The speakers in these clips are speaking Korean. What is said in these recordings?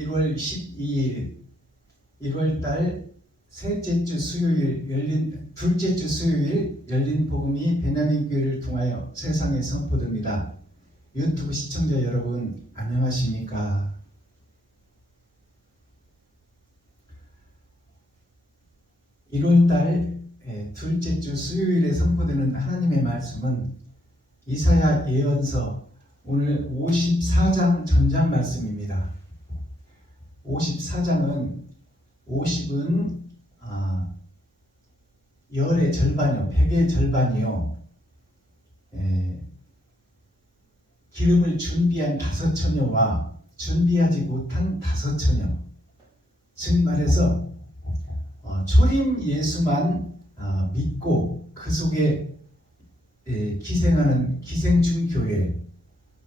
1월 12일 1월달 둘째 주 수요일 열린 복음이 베냐민 교회를 통하여 세상에 선포됩니다. 유튜브 시청자 여러분 안녕하십니까? (1월달) 둘째 주 수요일에 선포되는 하나님의 말씀은 이사야 예언서 오늘 54장 전장 말씀입니다. 54장은 50은 열의 절반이요, 100의 절반이요, 기름을 준비한 5처녀와 준비하지 못한 5처녀, 즉 말해서 초림 예수만 믿고 그 속에 기생하는 기생충 교회,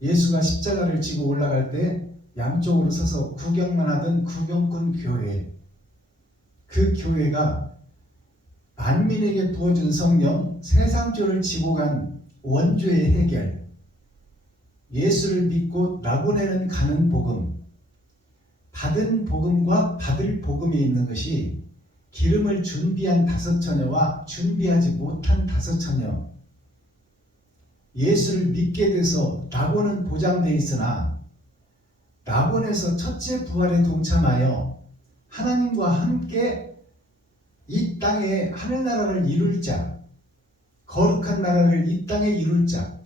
예수가 십자가를 지고 올라갈 때 양쪽으로 서서 구경만 하던 구경꾼 교회, 그 교회가 만민에게 부어준 성령, 세상죄를 지고 간 원죄의 해결, 예수를 믿고 나고내는 가는 복음, 받은 복음과 받을 복음이 있는 것이 기름을 준비한 5처녀와 준비하지 못한 5처녀, 예수를 믿게 돼서 낙원은 보장되어 있으나 낙원에서 첫째 부활에 동참하여 하나님과 함께 이 땅에 하늘나라를 이룰 자, 거룩한 나라를 이 땅에 이룰 자,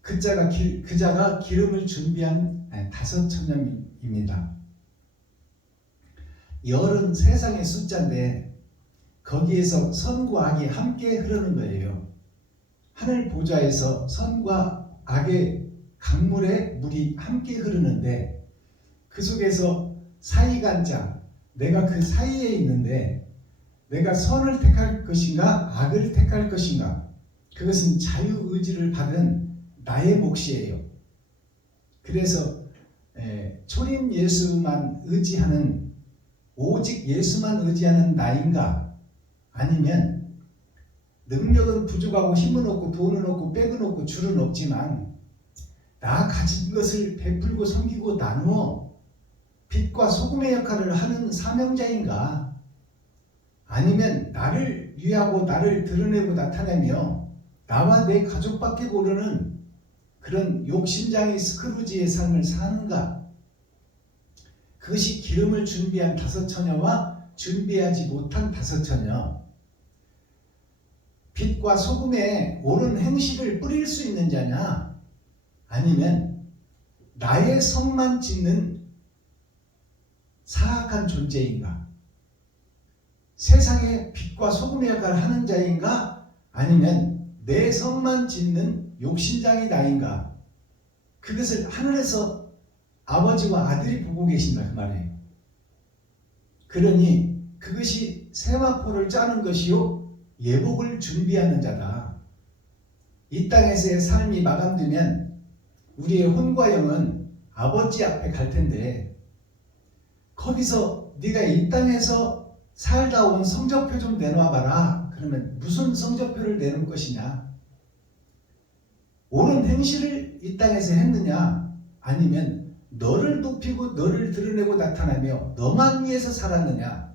그 자가 기름을 준비한 5처녀입니다. 열은 세상의 숫자인데 거기에서 선과 악이 함께 흐르는 거예요. 하늘 보좌에서 선과 악의 강물의 물이 함께 흐르는데 그 속에서 사이간 자, 내가 그 사이에 있는데 내가 선을 택할 것인가 악을 택할 것인가, 그것은 자유의지를 받은 나의 몫이에요. 그래서 초림 예수만 의지하는, 오직 예수만 의지하는 나인가, 아니면 능력은 부족하고 힘은 없고 돈은 없고 백은 없고 줄은 없지만 나 가진 것을 베풀고 섬기고 나누어 빛과 소금의 역할을 하는 사명자인가, 아니면 나를 위하고 나를 드러내고 나타내며 나와 내 가족밖에 모르는 그런 욕심장이 스크루지의 삶을 사는가. 그것이 기름을 준비한 5처녀와 준비하지 못한 5처녀, 빛과 소금에 옳은 행실을 뿌릴 수 있는 자냐, 아니면 나의 성만 짓는 사악한 존재인가, 세상의 빛과 소금의 역할을 하는 자인가, 아니면 내 성만 짓는 욕심장이 나인가. 그것을 하늘에서 아버지와 아들이 보고 계신다, 그 말이에요. 그러니 그것이 세마포를 짜는 것이요 예복을 준비하는 자다. 이 땅에서의 삶이 마감되면 우리의 혼과 영은 아버지 앞에 갈 텐데, 거기서 네가 이 땅에서 살다 온 성적표 좀 내놔봐라. 그러면 무슨 성적표를 내놓을 것이냐? 옳은 행실을 이 땅에서 했느냐, 아니면 너를 높이고 너를 드러내고 나타나며 너만 위해서 살았느냐?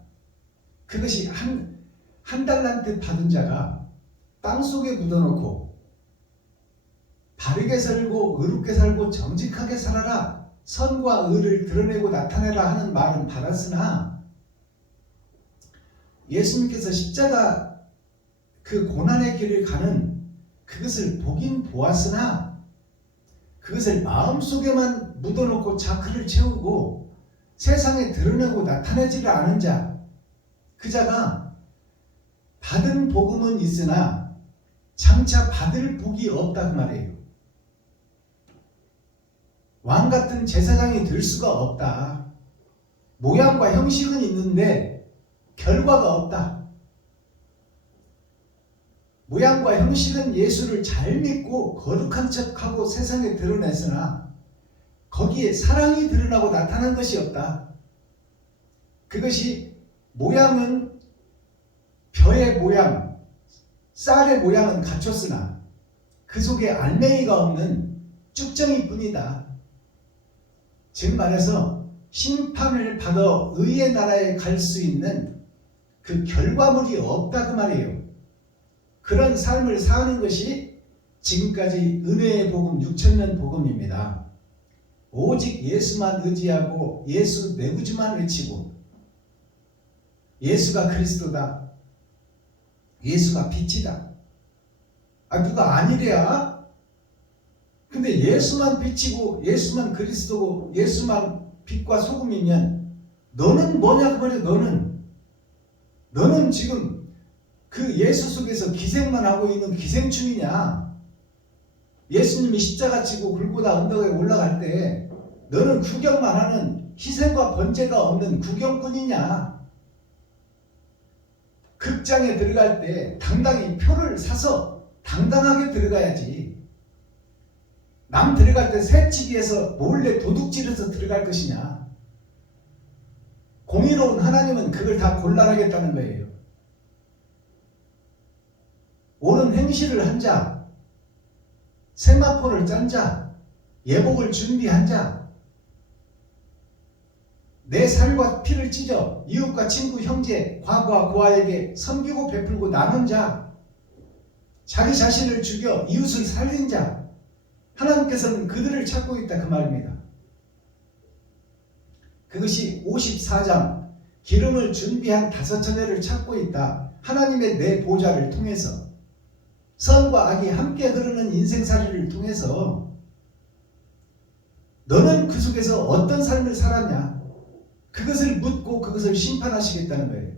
그것이 한 달란트 받은 자가 땅속에 묻어놓고 바르게 살고 의롭게 살고 정직하게 살아라, 선과 의를 드러내고 나타내라 하는 말은 받았으나, 예수님께서 십자가 그 고난의 길을 가는 그것을 보긴 보았으나 그것을 마음속에만 묻어놓고 자크를 채우고 세상에 드러내고 나타내지를 않은 자, 그 자가 받은 복음은 있으나 장차 받을 복이 없다, 그 말이에요. 왕같은 제사장이 될 수가 없다. 모양과 형식은 있는데 결과가 없다. 모양과 형식은 예수를 잘 믿고 거룩한 척하고 세상에 드러냈으나 거기에 사랑이 드러나고 나타난 것이 없다. 그것이 모양은 벼의 모양, 쌀의 모양은 갖췄으나 그 속에 알맹이가 없는 쭉정이 뿐이다. 즉 말해서 심판을 받아 의의 나라에 갈 수 있는 그 결과물이 없다 그 말이에요. 그런 삶을 사는 것이 지금까지 은혜의 복음 6,000년 복음입니다. 오직 예수만 의지하고 예수 내 구주만 외치고 예수가 그리스도다. 예수가 빛이다. 누가 아니래야? 근데 예수만 빛이고 예수만 그리스도고 예수만 빛과 소금이면 너는 뭐냐 그 말이야. 너는 지금 그 예수 속에서 기생만 하고 있는 기생충이냐? 예수님이 십자가 지고 골고다 언덕에 올라갈 때 너는 구경만 하는 희생과 번제가 없는 구경꾼이냐? 극장에 들어갈 때 당당히 표를 사서 당당하게 들어가야지. 남 들어갈 때 새치기해서 몰래 도둑질해서 들어갈 것이냐? 공의로운 하나님은 그걸 다 곤란하겠다는 거예요. 옳은 행실을 한 자, 세마포를 짠 자, 예복을 준비한 자, 내 살과 피를 찢어 이웃과 친구, 형제, 과부와 고아에게 섬기고 베풀고 나눈 자, 자기 자신을 죽여 이웃을 살린 자, 하나님께서는 그들을 찾고 있다 그 말입니다. 그것이 54장 기름을 준비한 5처녀를 찾고 있다. 하나님의 내 보좌를 통해서 선과 악이 함께 흐르는 인생살이를 통해서 너는 그 속에서 어떤 삶을 살았냐? 그것을 묻고 그것을 심판하시겠다는 거예요.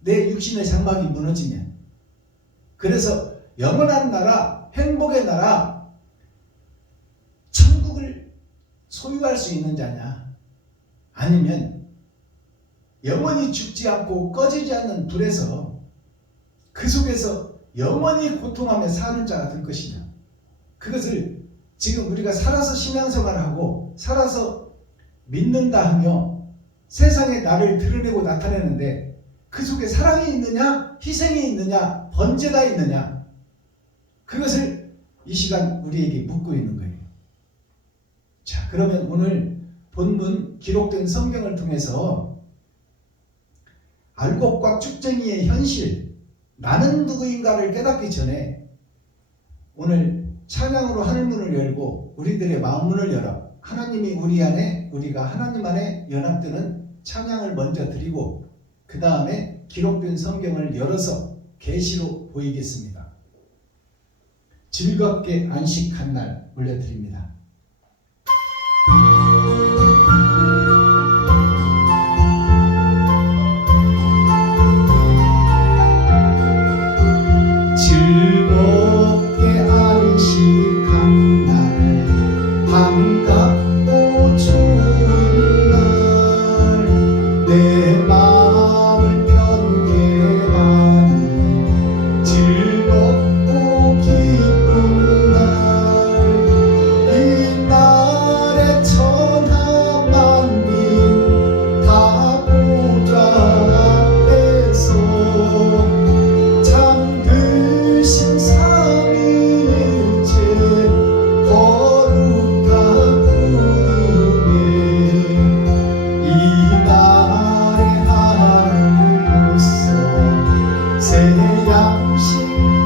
내 육신의 장막이 무너지면. 그래서 영원한 나라, 행복의 나라, 천국을 소유할 수 있는 자냐? 아니면 영원히 죽지 않고 꺼지지 않는 불에서 그 속에서 영원히 고통하며 사는 자가 될 것이냐? 그것을 지금 우리가 살아서 신앙생활하고 살아서 믿는다 하며 세상에 나를 드러내고 나타내는데 그 속에 사랑이 있느냐? 희생이 있느냐? 번제가 있느냐? 그것을 이 시간 우리에게 묻고 있는 거예요. 자, 그러면 오늘 본문 기록된 성경을 통해서 알곡과 쭉쟁이의 현실, 나는 누구인가를 깨닫기 전에 오늘 찬양으로 하늘문을 열고 우리들의 마음문을 열어 하나님이 우리 안에, 우리가 하나님 안에 연합되는 찬양을 먼저 드리고 그 다음에 기록된 성경을 열어서 계시로 보이겠습니다. 즐겁게 안식한 날 올려드립니다. 즐겁게 안식한 날, 반갑고 좋은 날, 내 마음을 편개하니 즐겁고 기쁜 날, 이 날에 천하 만민 다 보좌 앞에서 잠드신 삼위일체 거룩한 부름에 이 날의 하늘로서 새 양식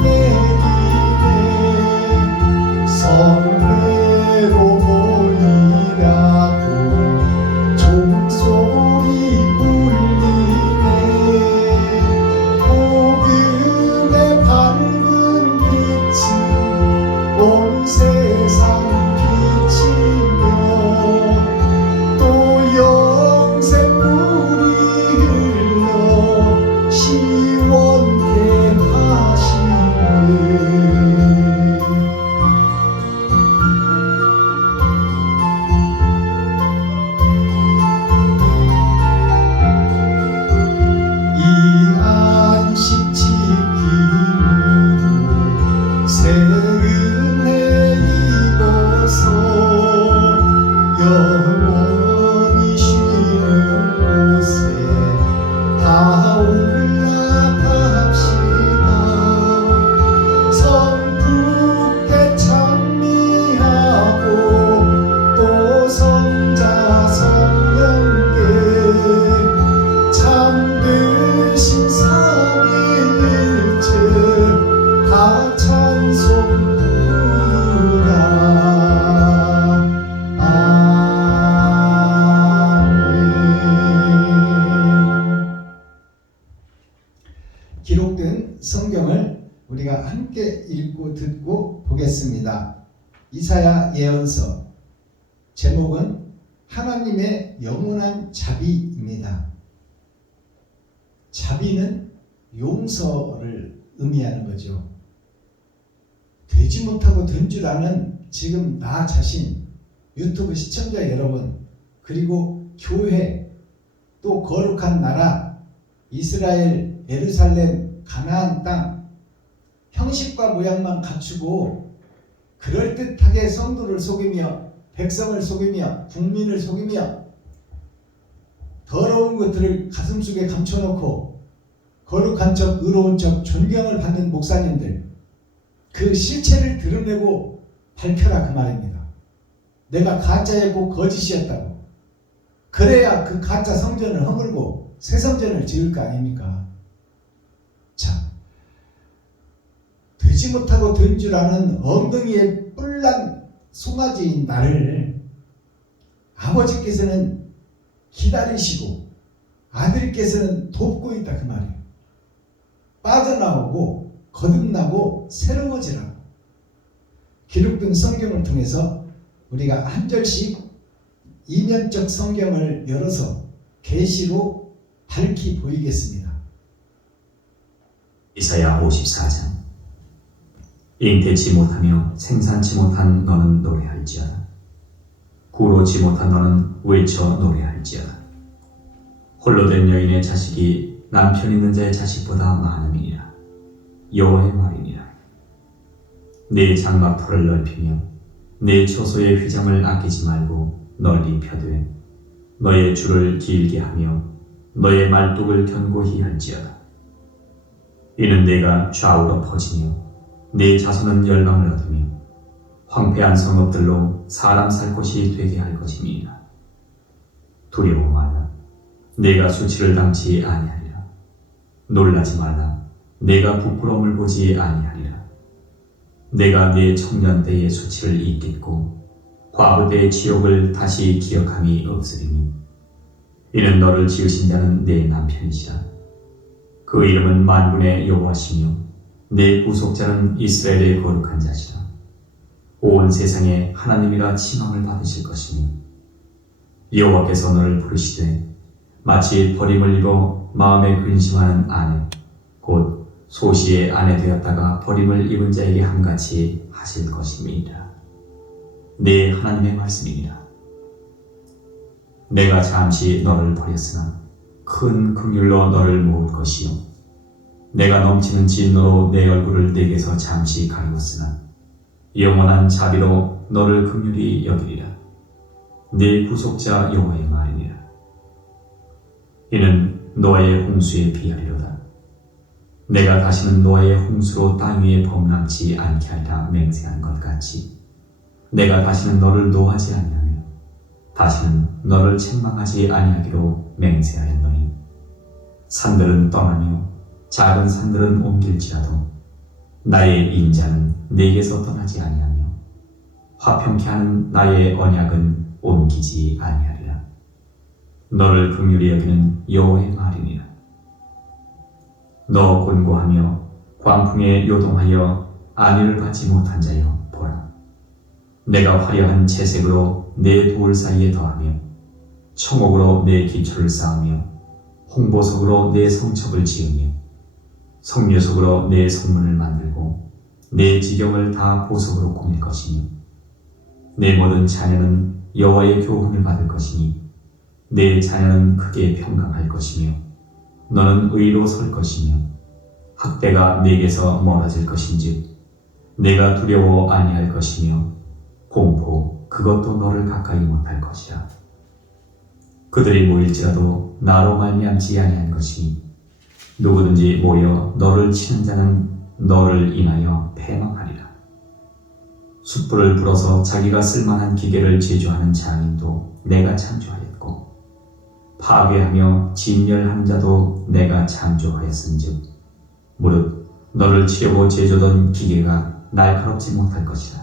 내리네 성회로 모이라고 종소리 울리네 복음의 밝은 빛이 온 세상 비치며 또 영생 물이 흘러 시원케 하시네 성경을 우리가 함께 읽고 듣고 보겠습니다. 이사야 예언서 제목은 하나님의 영원한 자비입니다. 자비는 용서를 의미하는 거죠. 되지 못하고 된 줄 아는 지금 나 자신, 유튜브 시청자 여러분, 그리고 교회, 또 거룩한 나라, 이스라엘, 예루살렘, 가나안 땅, 형식과 모양만 갖추고 그럴듯하게 성도를 속이며 백성을 속이며 국민을 속이며 더러운 것들을 가슴속에 감춰놓고 거룩한 척, 의로운 척, 존경을 받는 목사님들, 그 실체를 드러내고 밝혀라 그 말입니다. 내가 가짜였고 거짓이었다고. 그래야 그 가짜 성전을 허물고 새 성전을 지을 거 아닙니까? 자, 되지 못하고 된 줄 아는 엉덩이에 뿔난 송아지인 나를 아버지께서는 기다리시고 아들께서는 돕고 있다 그 말이에요. 빠져나오고 거듭나고 새로워지라고. 기록된 성경을 통해서 우리가 한 절씩 이면적 성경을 열어서 계시로 밝히 보이겠습니다. 이사야 54장. 잉태치 못하며 생산치 못한 너는 노래할지어다. 구로치 못한 너는 외쳐 노래할지어다. 홀로 된 여인의 자식이 남편 있는 자의 자식보다 많음이니라. 여호와의 말이니라. 네 장막터를 넓히며 네 처소의 휘장을 아끼지 말고 널리 펴되 너의 줄을 길게 하며 너의 말뚝을 견고히 할지어다. 이는 내가 좌우로 퍼지며 네 자손은 열방을 얻으며 황폐한 성읍들로 사람 살 곳이 되게 할 것임이니라. 두려워 말라. 내가 수치를 당치 아니하리라. 놀라지 말라. 내가 부끄러움을 보지 아니하리라. 내가 네 청년 때의 수치를 잊겠고 과부 때의 치욕을 다시 기억함이 없으리니 이는 너를 지으신 자는 내 남편이시라. 그 이름은 만군의 여호와시며 내 구속자는 이스라엘의 거룩한 자시라. 온 세상에 하나님이라 칭함을 받으실 것이며 여호와께서 너를 부르시되 마치 버림을 입어 마음에 근심하는 아내 곧 소시의 아내 되었다가 버림을 입은 자에게 함같이 하실 것입니다. 내 하나님의 말씀이니라. 내가 잠시 너를 버렸으나 큰 긍휼로 너를 모을 것이요 내가 넘치는 진노로 내 얼굴을 내게서 잠시 가리웠으나 영원한 자비로 너를 긍휼히 여기리라. 네 구속자 여호와의 말이니라. 이는 노아의 홍수에 비하리로다. 내가 다시는 노아의 홍수로 땅 위에 범람치 않게 하리라 맹세한 것 같이 내가 다시는 너를 노하지 아니하며 다시는 너를 책망하지 아니하기로 맹세하였노니 산들은 떠나며 작은 산들은 옮길지라도 나의 인자는 내게서 떠나지 아니하며 화평케 하는 나의 언약은 옮기지 아니하리라. 너를 긍휼히 여기는 여호와의 말이니라. 너 곤고하며 광풍에 요동하여 안위를 받지 못한 자여 보라. 내가 화려한 채색으로 내 돌 사이에 더하며 청옥으로 내 기초를 쌓으며 홍보석으로 내 성척을 지으며 석류석으로 내 성문을 만들고 내 지경을 다 보석으로 꾸밀 것이니 내 모든 자녀는 여호와의 교훈을 받을 것이니 내 자녀는 크게 평강할 것이며 너는 의로 설 것이며 학대가 네게서 멀어질 것인즉 내가 두려워 아니할 것이며 공포 그것도 너를 가까이 못할 것이라. 그들이 모일지라도 나로 말미암지 아니한 것이니 누구든지 모여 너를 치는 자는 너를 인하여 패망하리라. 숯불을 불어서 자기가 쓸만한 기계를 제조하는 장인도 내가 창조하였고 파괴하며 진멸하는 자도 내가 창조하였은즉 무릇 너를 치려고 제조던 기계가 날카롭지 못할 것이라.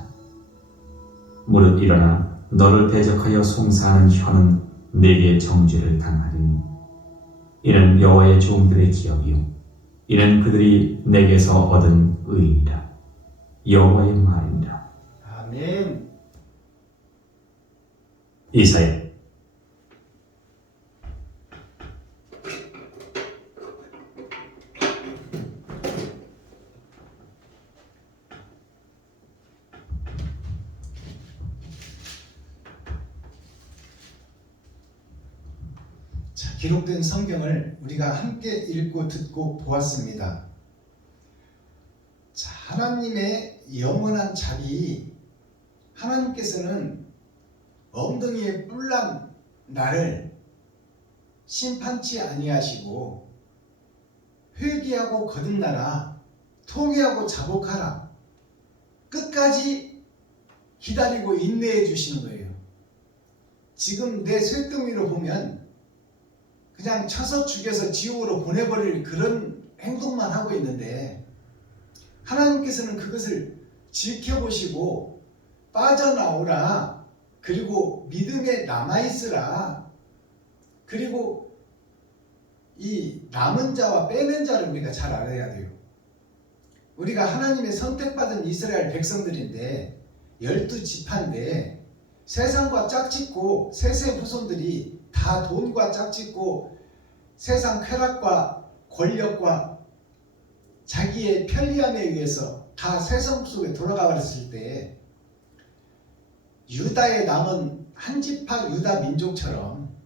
무릇 일어나 너를 대적하여 송사하는 혀는 내게 정죄를 당하리니 이는 여호와의 종들의 기업이요 이는 그들이 내게서 얻은 의이라. 여호와의 말이니라. 아멘. 이사야 자, 기록된 성경을 우리가 함께 읽고 듣고 보았습니다. 자, 하나님의 영원한 자비, 하나님께서는 엉덩이에 뿔난 나를 심판치 아니하시고 회개하고 거듭나라, 통회하고 자복하라, 끝까지 기다리고 인내해 주시는 거예요. 지금 내 쇳덩이로 보면 그냥 쳐서 죽여서 지옥으로 보내버릴 그런 행동만 하고 있는데, 하나님께서는 그것을 지켜보시고 빠져나오라, 그리고 믿음에 남아있으라, 그리고 이 남은 자와 빼는 자를 우리가 잘 알아야 돼요. 우리가 하나님의 선택받은 이스라엘 백성들인데 12지파인데 세상과 짝짓고 셋의 후손들이 다 돈과 짝짓고 세상 쾌락과 권력과 자기의 편리함에 의해서 다 세상 속에 돌아가 버렸을 때, 유다에 남은 한 지파 유다 민족처럼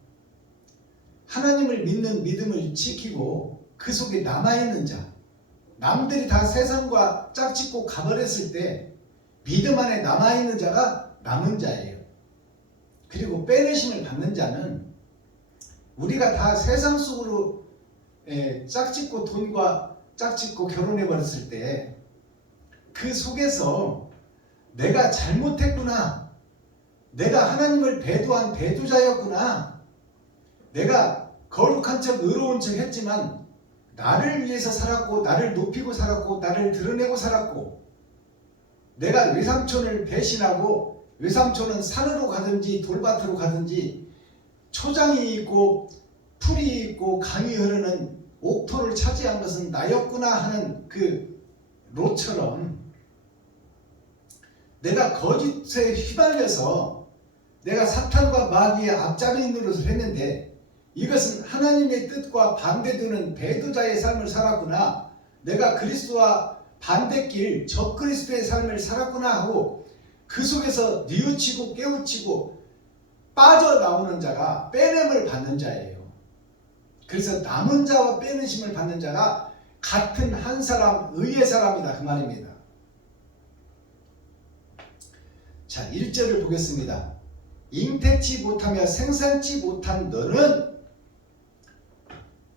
하나님을 믿는 믿음을 지키고 그 속에 남아있는 자, 남들이 다 세상과 짝짓고 가버렸을 때 믿음 안에 남아있는 자가 남은 자예요. 그리고 빼내심을 받는 자는, 우리가 다 세상 속으로 짝짓고 돈과 짝짓고 결혼해 버렸을 때 그 속에서 내가 잘못했구나, 내가 하나님을 배도한 배도자였구나, 내가 거룩한 척 의로운 척 했지만 나를 위해서 살았고 나를 높이고 살았고 나를 드러내고 살았고, 내가 외삼촌을 배신하고 외삼촌은 산으로 가든지 돌밭으로 가든지 초장이 있고 풀이 있고 강이 흐르는 옥토를 차지한 것은 나였구나 하는 그 롯처럼, 내가 거짓에 휘발려서 내가 사탄과 마귀의 앞잡이 노릇을 했는데 이것은 하나님의 뜻과 반대되는 배도자의 삶을 살았구나, 내가 그리스도와 반대길 적그리스도의 삶을 살았구나 하고 그 속에서 뉘우치고 깨우치고 빠져나오는 자가 빼냄을 받는 자예요. 그래서 남은 자와 빼내심을 받는 자가 같은 한 사람, 의의 사람이다, 그 말입니다. 자, 1절을 보겠습니다. 잉태치 못하며 생산치 못한 너는,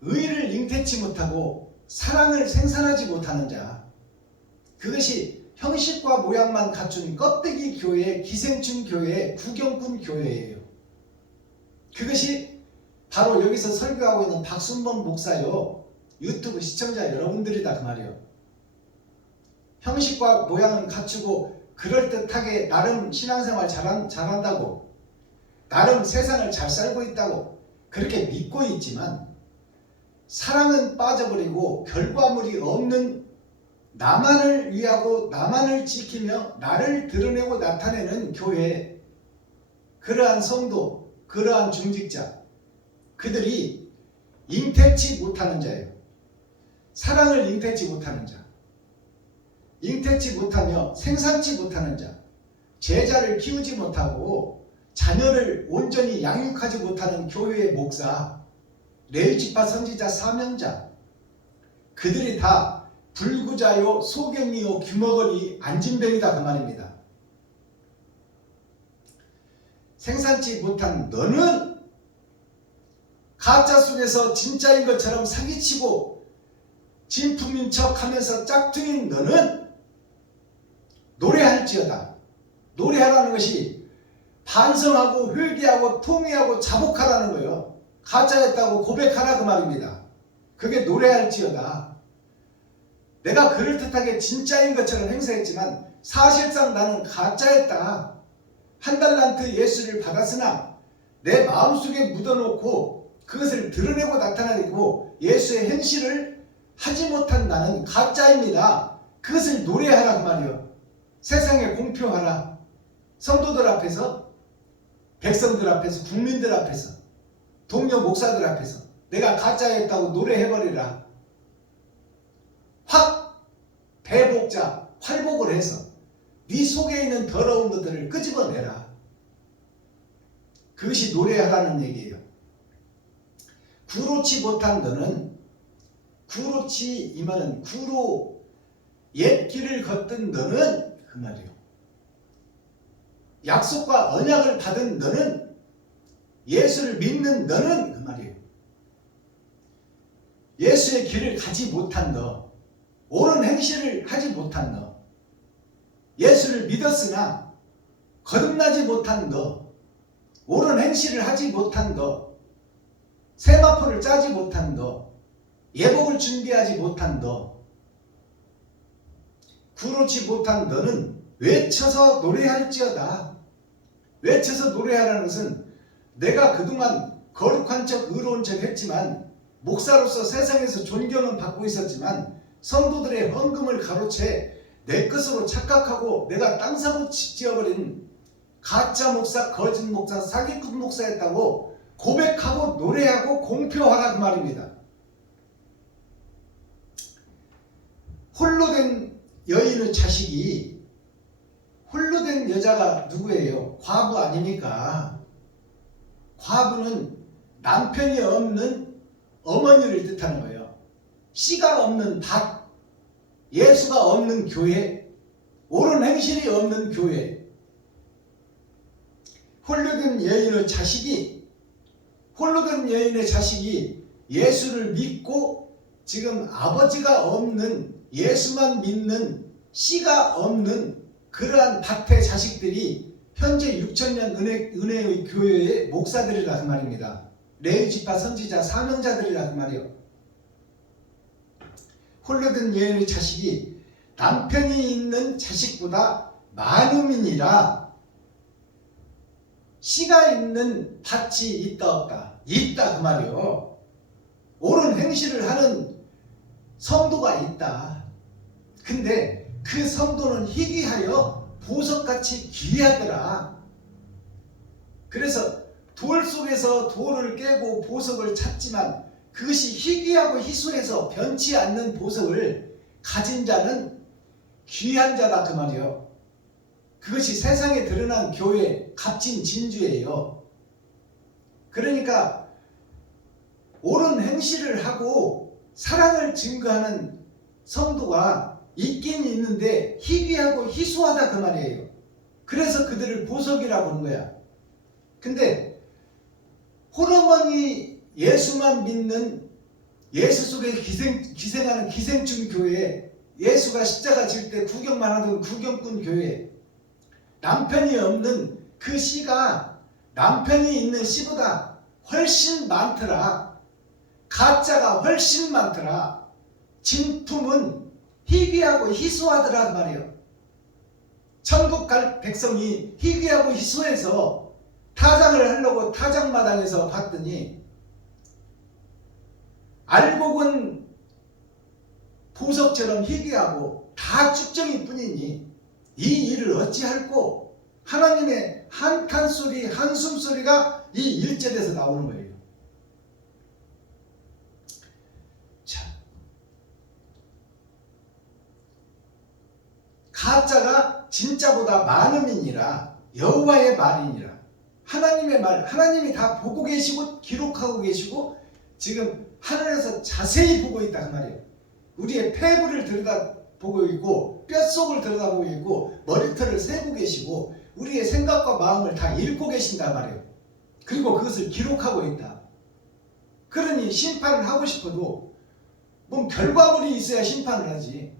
의를 잉태치 못하고 사랑을 생산하지 못하는 자, 그것이 형식과 모양만 갖춘 껍데기 교회, 기생충 교회, 구경꾼 교회예요. 그것이 바로 여기서 설교하고 있는 박순범 목사요, 유튜브 시청자 여러분들이다, 그 말이요. 형식과 모양은 갖추고 그럴듯하게 나름 신앙생활 잘한다고, 나름 세상을 잘 살고 있다고 그렇게 믿고 있지만 사랑은 빠져버리고 결과물이 없는, 나만을 위하고 나만을 지키며 나를 드러내고 나타내는 교회, 그러한 성도, 그러한 중직자, 그들이 잉태치 못하는 자예요. 사랑을 잉태치 못하는 자, 잉태치 못하며 생산치 못하는 자, 제자를 키우지 못하고 자녀를 온전히 양육하지 못하는 교회의 목사, 레위지파 선지자, 사명자, 그들이 다 불구자요, 소경이요, 규머거리, 안진뱅이다, 그 말입니다. 생산치 못한 너는 가짜 속에서 진짜인 것처럼 사기치고 진품인 척 하면서 짝퉁인 너는 노래할지어다. 노래하라는 것이 반성하고 회개하고 통회하고 자복하라는 거예요. 가짜였다고 고백하라, 그 말입니다. 그게 노래할지어다. 내가 그럴듯하게 진짜인 것처럼 행세했지만 사실상 나는 가짜였다. 한 달란트 예수를 받았으나 내 마음속에 묻어놓고 그것을 드러내고 나타내고 예수의 행실을 하지 못한 나는 가짜입니다. 그것을 노래하라 그 말이요. 세상에 공표하라. 성도들 앞에서, 백성들 앞에서, 국민들 앞에서, 동료 목사들 앞에서 내가 가짜였다고 노래해버리라. 확 대복자, 활복을 해서 네 속에 있는 더러운 것들을 끄집어내라. 그것이 노래하라는 얘기예요. 구로치 못한 너는, 구로치 이 말은 구로 옛 길을 걷던 너는 그 말이요. 약속과 언약을 받은 너는, 예수를 믿는 너는 그 말이에요. 예수의 길을 가지 못한 너, 옳은 행실을 하지 못한 너, 예수를 믿었으나 거듭나지 못한 너, 옳은 행실을 하지 못한 너, 세마포를 짜지 못한 너, 예복을 준비하지 못한 너, 구로치 못한 너는 외쳐서 노래할지어다. 외쳐서 노래하라는 것은 내가 그동안 거룩한 척 의로운 척 했지만, 목사로서 세상에서 존경은 받고 있었지만 성도들의 헌금을 가로채 내 것으로 착각하고 내가 땅사고 지어버린 가짜 목사, 거짓 목사, 사기꾼 목사였다고 고백하고 노래하고 공표하라 그 말입니다. 홀로 된 여인의 자식이, 홀로 된 여자가 누구예요? 과부 아닙니까? 과부는 남편이 없는 어머니를 뜻하는 거예요. 씨가 없는 밭, 예수가 없는 교회, 옳은 행실이 없는 교회. 홀로된 여인의 자식이, 홀로된 여인의 자식이 예수를 믿고 지금 아버지가 없는, 예수만 믿는 씨가 없는 그러한 밭의 자식들이 현재 6,000년 은혜의 교회의 목사들이라 그 말입니다. 레위 지파 선지자 사명자들이라 그 말이요. 홀로된 여인의 자식이 남편이 있는 자식보다 많음이니라. 씨가 있는 밭이 있다 없다? 있다 그 말이요. 옳은 행실을 하는 성도가 있다. 근데 그 성도는 희귀하여 보석같이 귀하더라. 그래서 돌 속에서 돌을 깨고 보석을 찾지만 그것이 희귀하고 희소해서 변치 않는 보석을 가진 자는 귀한 자다 그 말이에요. 그것이 세상에 드러난 교회 값진 진주예요. 그러니까 옳은 행실을 하고 사랑을 증거하는 성도가 있긴 있는데 희귀하고 희소하다 그 말이에요. 그래서 그들을 보석이라고 하는 거야. 근데 홀어머니 예수만 믿는, 예수 속에 기생하는 기생충 교회, 예수가 십자가 질 때 구경만 하던 구경꾼 교회, 남편이 없는 그 씨가 남편이 있는 씨보다 훨씬 많더라. 가짜가 훨씬 많더라. 진품은 희귀하고 희소하더라 그 말이에요. 천국 갈 백성이 희귀하고 희소해서 타장을 하려고 타장마당에서 봤더니 알곡은 보석처럼 희귀하고 다 쭉정이 뿐이니 이 일을 어찌할꼬? 하나님의 한탄소리, 한숨소리가 이 1절에서 나오는 거예요. 자, 가짜가 진짜보다 많음이니라. 여호와의 말이니라. 하나님의 말, 하나님이 다 보고 계시고 기록하고 계시고 지금 하늘에서 자세히 보고 있다 그 말이에요. 우리의 폐부를 들여다보고 있고 뼛속을 들여다보고 있고 머리털을 세고 계시고 우리의 생각과 마음을 다 읽고 계신단 말이에요. 그리고 그것을 기록하고 있다. 그러니 심판을 하고 싶어도 뭔 결과물이 있어야 심판을 하지.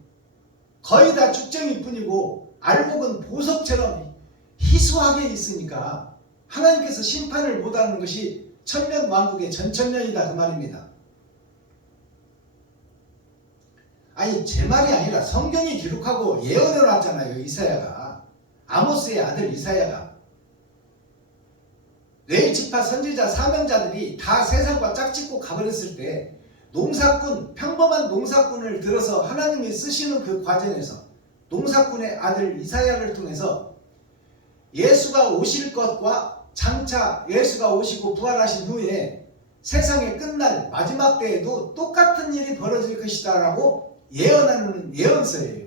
거의 다 쭉정일 뿐이고 알곡은 보석처럼 희소하게 있으니까 하나님께서 심판을 못하는 것이 천년왕국의 전천년이다 그 말입니다. 아니 제 말이 아니라 성경이 기록하고 예언해 놨잖아요. 이사야가, 아모스의 아들 이사야가. 레위 지파 선지자 사명자들이 다 세상과 짝짓고 가버렸을 때 평범한 농사꾼을 들어서 하나님이 쓰시는 그 과정에서 농사꾼의 아들 이사야를 통해서 예수가 오실 것과 장차 예수가 오시고 부활하신 후에 세상의 끝날 마지막 때에도 똑같은 일이 벌어질 것이다 라고 예언하는 예언서예요.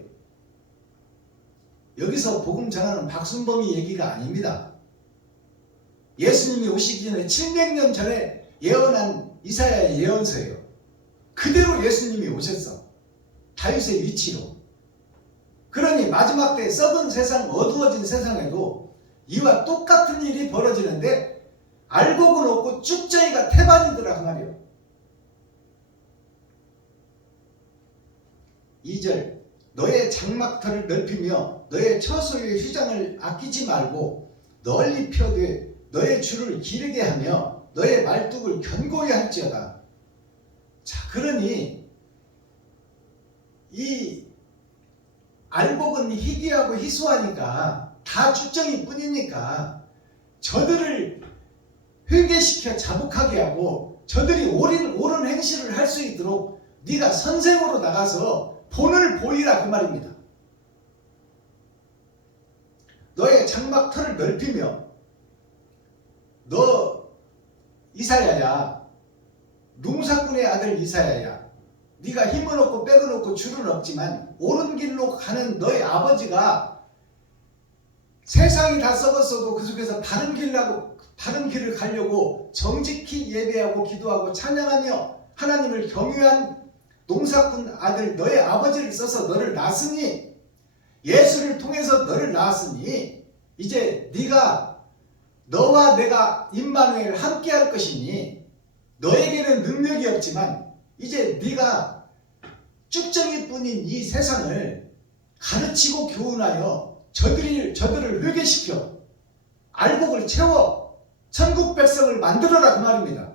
여기서 복음 전하는 박순범이 얘기가 아닙니다. 예수님이 오시기 전에 700년 전에 예언한 이사야의 예언서예요. 그대로 예수님이 오셨어. 다윗의 위치로. 그러니 마지막 때 썩은 세상, 어두워진 세상에도 이와 똑같은 일이 벌어지는데 알곡은 없고 쭉저희가 태반이더라 그 말이에요. 2절 너의 장막터를 넓히며 너의 처소의 휘장을 아끼지 말고 널리 펴되 너의 줄을 기르게 하며 너의 말뚝을 견고히 할지어다. 자, 그러니 이 알곡은 희귀하고 희소하니까 다 쭉정이 뿐이니까 저들을 회개시켜 자복하게 하고 저들이 옳은 행실을 할 수 있도록 네가 선생으로 나가서 본을 보이라 그 말입니다. 너의 장막터를 넓히며 너 이사야야, 농사꾼의 아들 이사야야, 네가 힘은 없고 백은 없고 줄은 없지만 옳은 길로 가는 너의 아버지가 세상이 다 썩었어도 그 속에서 다른 길을 가려고 정직히 예배하고 기도하고 찬양하며 하나님을 경외한 농사꾼 아들 너의 아버지를 써서 너를 낳았으니, 예수를 통해서 너를 낳았으니 이제 네가 너와 내가 임마누엘 함께 할 것이니 너에게는 능력이 없지만 이제 네가 쭉정이뿐인 이 세상을 가르치고 교훈하여 저들을 회개시켜 알곡을 채워 천국 백성을 만들어라 그 말입니다.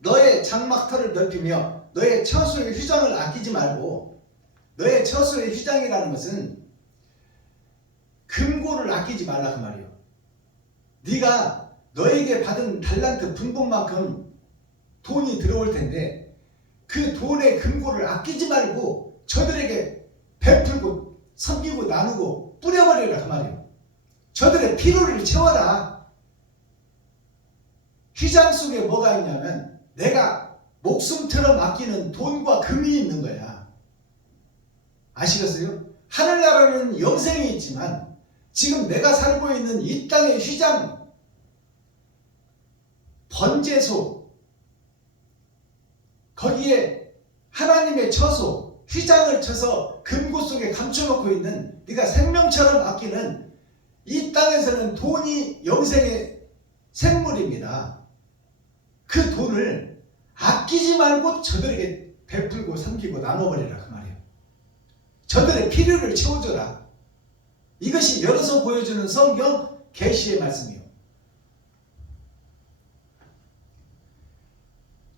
너의 장막터를 넓히며 너의 처소의 휘장을 아끼지 말고, 너의 처소의 휘장이라는 것은 금고를 아끼지 말라 그 말이에요. 네가 너에게 받은 달란트 분봉만큼 돈이 들어올 텐데 그 돈의 금고를 아끼지 말고 저들에게 베풀고 섬기고 나누고 뿌려버리라 그 말이에요. 저들의 필요를 채워라. 휘장 속에 뭐가 있냐면 내가 목숨처럼 아끼는 돈과 금이 있는 거야. 아시겠어요? 하늘나라는 영생이 있지만 지금 내가 살고 있는 이 땅의 휘장, 번제소, 거기에 하나님의 처소, 휘장을 쳐서 금고 속에 감춰놓고 있는 네가 생명처럼 아끼는 이 땅에서는 돈이 영생의 생물입니다. 그 돈을 아끼지 말고 저들에게 베풀고 섬기고 나눠버리라 그 말이에요. 저들의 필요를 채워줘라. 이것이 열어서 보여주는 성경 계시의 말씀이요.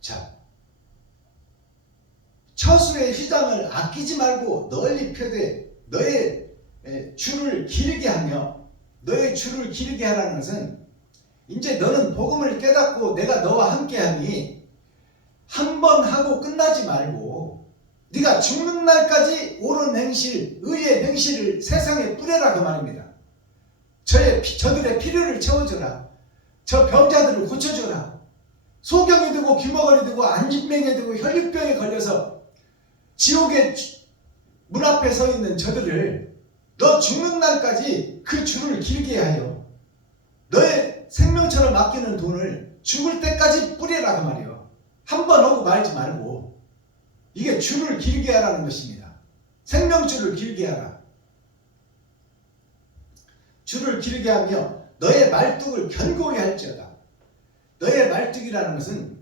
자, 처수의 휘장을 아끼지 말고 널리 펴되 너의 줄을 기르게 하며, 너의 줄을 기르게 하라는 것은 이제 너는 복음을 깨닫고 내가 너와 함께하니 한 번 하고 끝나지 말고 네가 죽는 날까지 옳은 행실, 의의 행실을 세상에 뿌려라 그 말입니다. 저들의 필요를 채워줘라. 저 병자들을 고쳐줘라. 소경이 되고 귀머거리 되고 안진병이 되고 혈류병에 걸려서 지옥의 문 앞에 서 있는 저들을 너 죽는 날까지 그 줄을 길게 하여 너의 생명처럼 아끼는 돈을 죽을 때까지 뿌려라 그 말이에요. 한 번 하고 말지 말고 이게 줄을 길게 하라는 것입니다. 생명줄을 길게 하라. 줄을 길게 하며 너의 말뚝을 견고히 할지어다. 너의 말뚝이라는 것은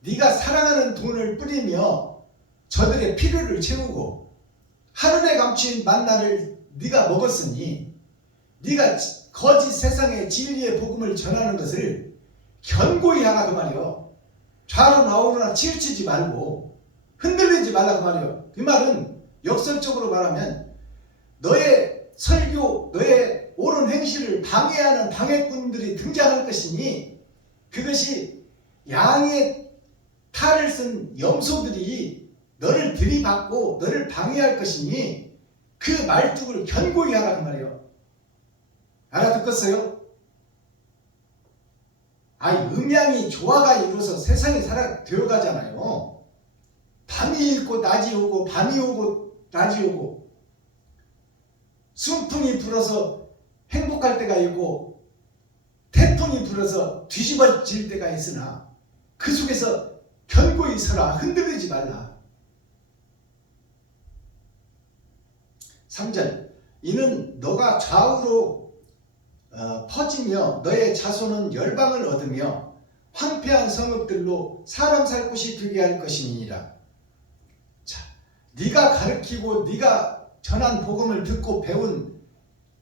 네가 사랑하는 돈을 뿌리며 저들의 필요를 채우고 하늘에 감추인 만나를 네가 먹었으니 네가 거짓 세상의 진리의 복음을 전하는 것을 견고히 하라 그 말이요. 좌로 나오로나 치우치지 말고 흔들리지 말라 그 말이요. 그 말은 역설적으로 말하면 너의 설교, 너의 옳은 행실을 방해하는 방해꾼들이 등장할 것이니 그것이 양의 탈을 쓴 염소들이 너를 들이받고 너를 방해할 것이니 그 말뚝을 견고히 하라 그 말이에요. 알아듣겠어요? 음양이 조화가 이루어서 세상이 되어가잖아요. 밤이 있고 낮이 오고 밤이 오고 낮이 오고 순풍이 불어서 행복할 때가 있고 태풍이 불어서 뒤집어질 때가 있으나 그 속에서 견고히 서라. 흔들리지 말라. 3절 이는 너가 좌우로 퍼지며 너의 자손은 열방을 얻으며 황폐한 성읍들로 사람 살 곳이 되게 할 것이니라. 자, 네가 가르치고 네가 전한 복음을 듣고 배운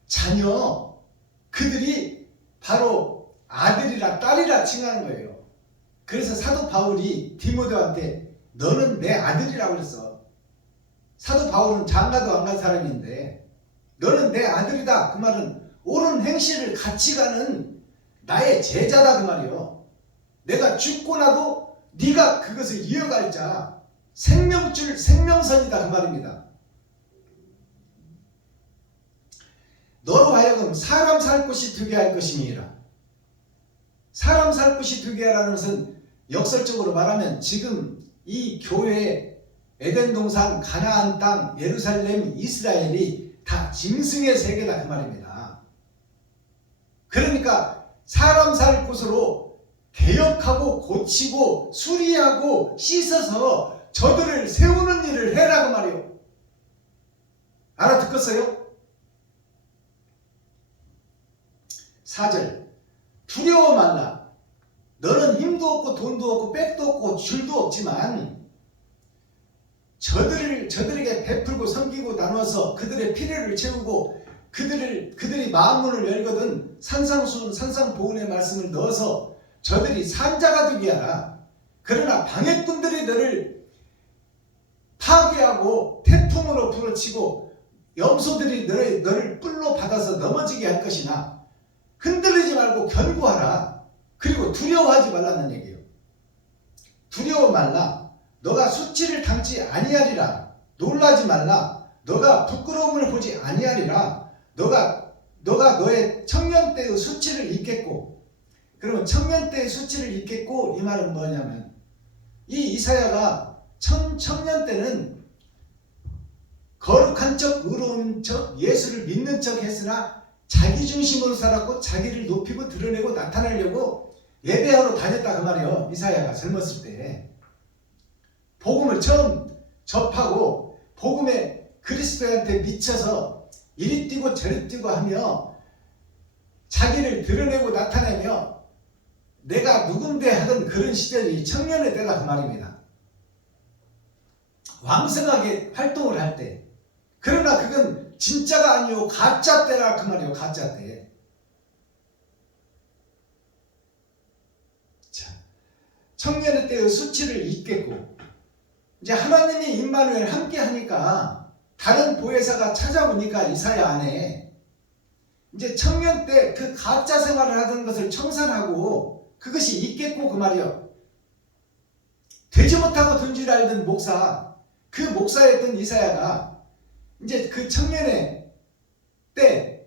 자녀 그들이 바로 아들이라 딸이라 칭하는 거예요. 그래서 사도 바울이 디모데한테 너는 내 아들이라고 그랬어. 사도 바울은 장가도 안 간 사람인데 너는 내 아들이다. 그 말은 옳은 행실을 같이 가는 나의 제자다 그 말이요. 내가 죽고 나도 네가 그것을 이어갈 자 생명줄 생명선이다 그 말입니다. 너로 하여금 사람 살 곳이 되게 할 것임이라. 사람 살 곳이 되게 하라는 것은 역설적으로 말하면 지금 이 교회 에덴 동산 가나안 땅 예루살렘 이스라엘이 다 짐승의 세계다 그 말입니다. 그러니까 사람 살 곳으로 개혁하고 고치고 수리하고 씻어서 저들을 세우는 일을 해라 그 말이요. 알아듣겠어요? 4절 두려워 말라. 너는 힘도 없고 돈도 없고 백도 없고 줄도 없지만 저들에게 베풀고 섬기고 나눠서 그들의 필요를 채우고 그들이 마음문을 열거든 산상수훈 산상보훈의 말씀을 넣어서 저들이 산자가 되게 하라. 그러나 방해꾼들이 너를 파괴하고 태풍으로 부러치고 염소들이 너를 뿔로 받아서 넘어지게 할 것이나 흔들리지 말고 견고하라. 그리고 두려워하지 말라는 얘기예요. 두려워 말라. 너가 수치를 당치 아니하리라. 놀라지 말라. 너가 부끄러움을 보지 아니하리라. 너가 너의 청년 때의 수치를 잊겠고. 그러면 청년 때의 수치를 잊겠고 이 말은 뭐냐면 이 이사야가 청년 때는 거룩한 척 의로운 척 예수를 믿는 척 했으나 자기 중심으로 살았고 자기를 높이고 드러내고 나타내려고 예배하러 다녔다 그 말이에요. 이사야가 젊었을 때 복음을 처음 접하고 복음에 그리스도한테 미쳐서 이리 뛰고 저리 뛰고 하며 자기를 드러내고 나타내며 내가 누군데 하던 그런 시절이 청년의 때다 그 말입니다. 왕성하게 활동을 할 때. 그러나 그건 진짜가 아니요 가짜 때라 그 말이요. 가짜 때. 자, 청년의 때의 수치를 잊겠고 이제 하나님이 임마누엘 함께 하니까 다른 보혜사가 찾아오니까 이사야 안에 이제 청년 때 그 가짜 생활을 하던 것을 청산하고 그것이 있겠고 그 말이요. 되지 못하고 든 줄 알던 목사, 그 목사였던 이사야가 이제 그 청년의 때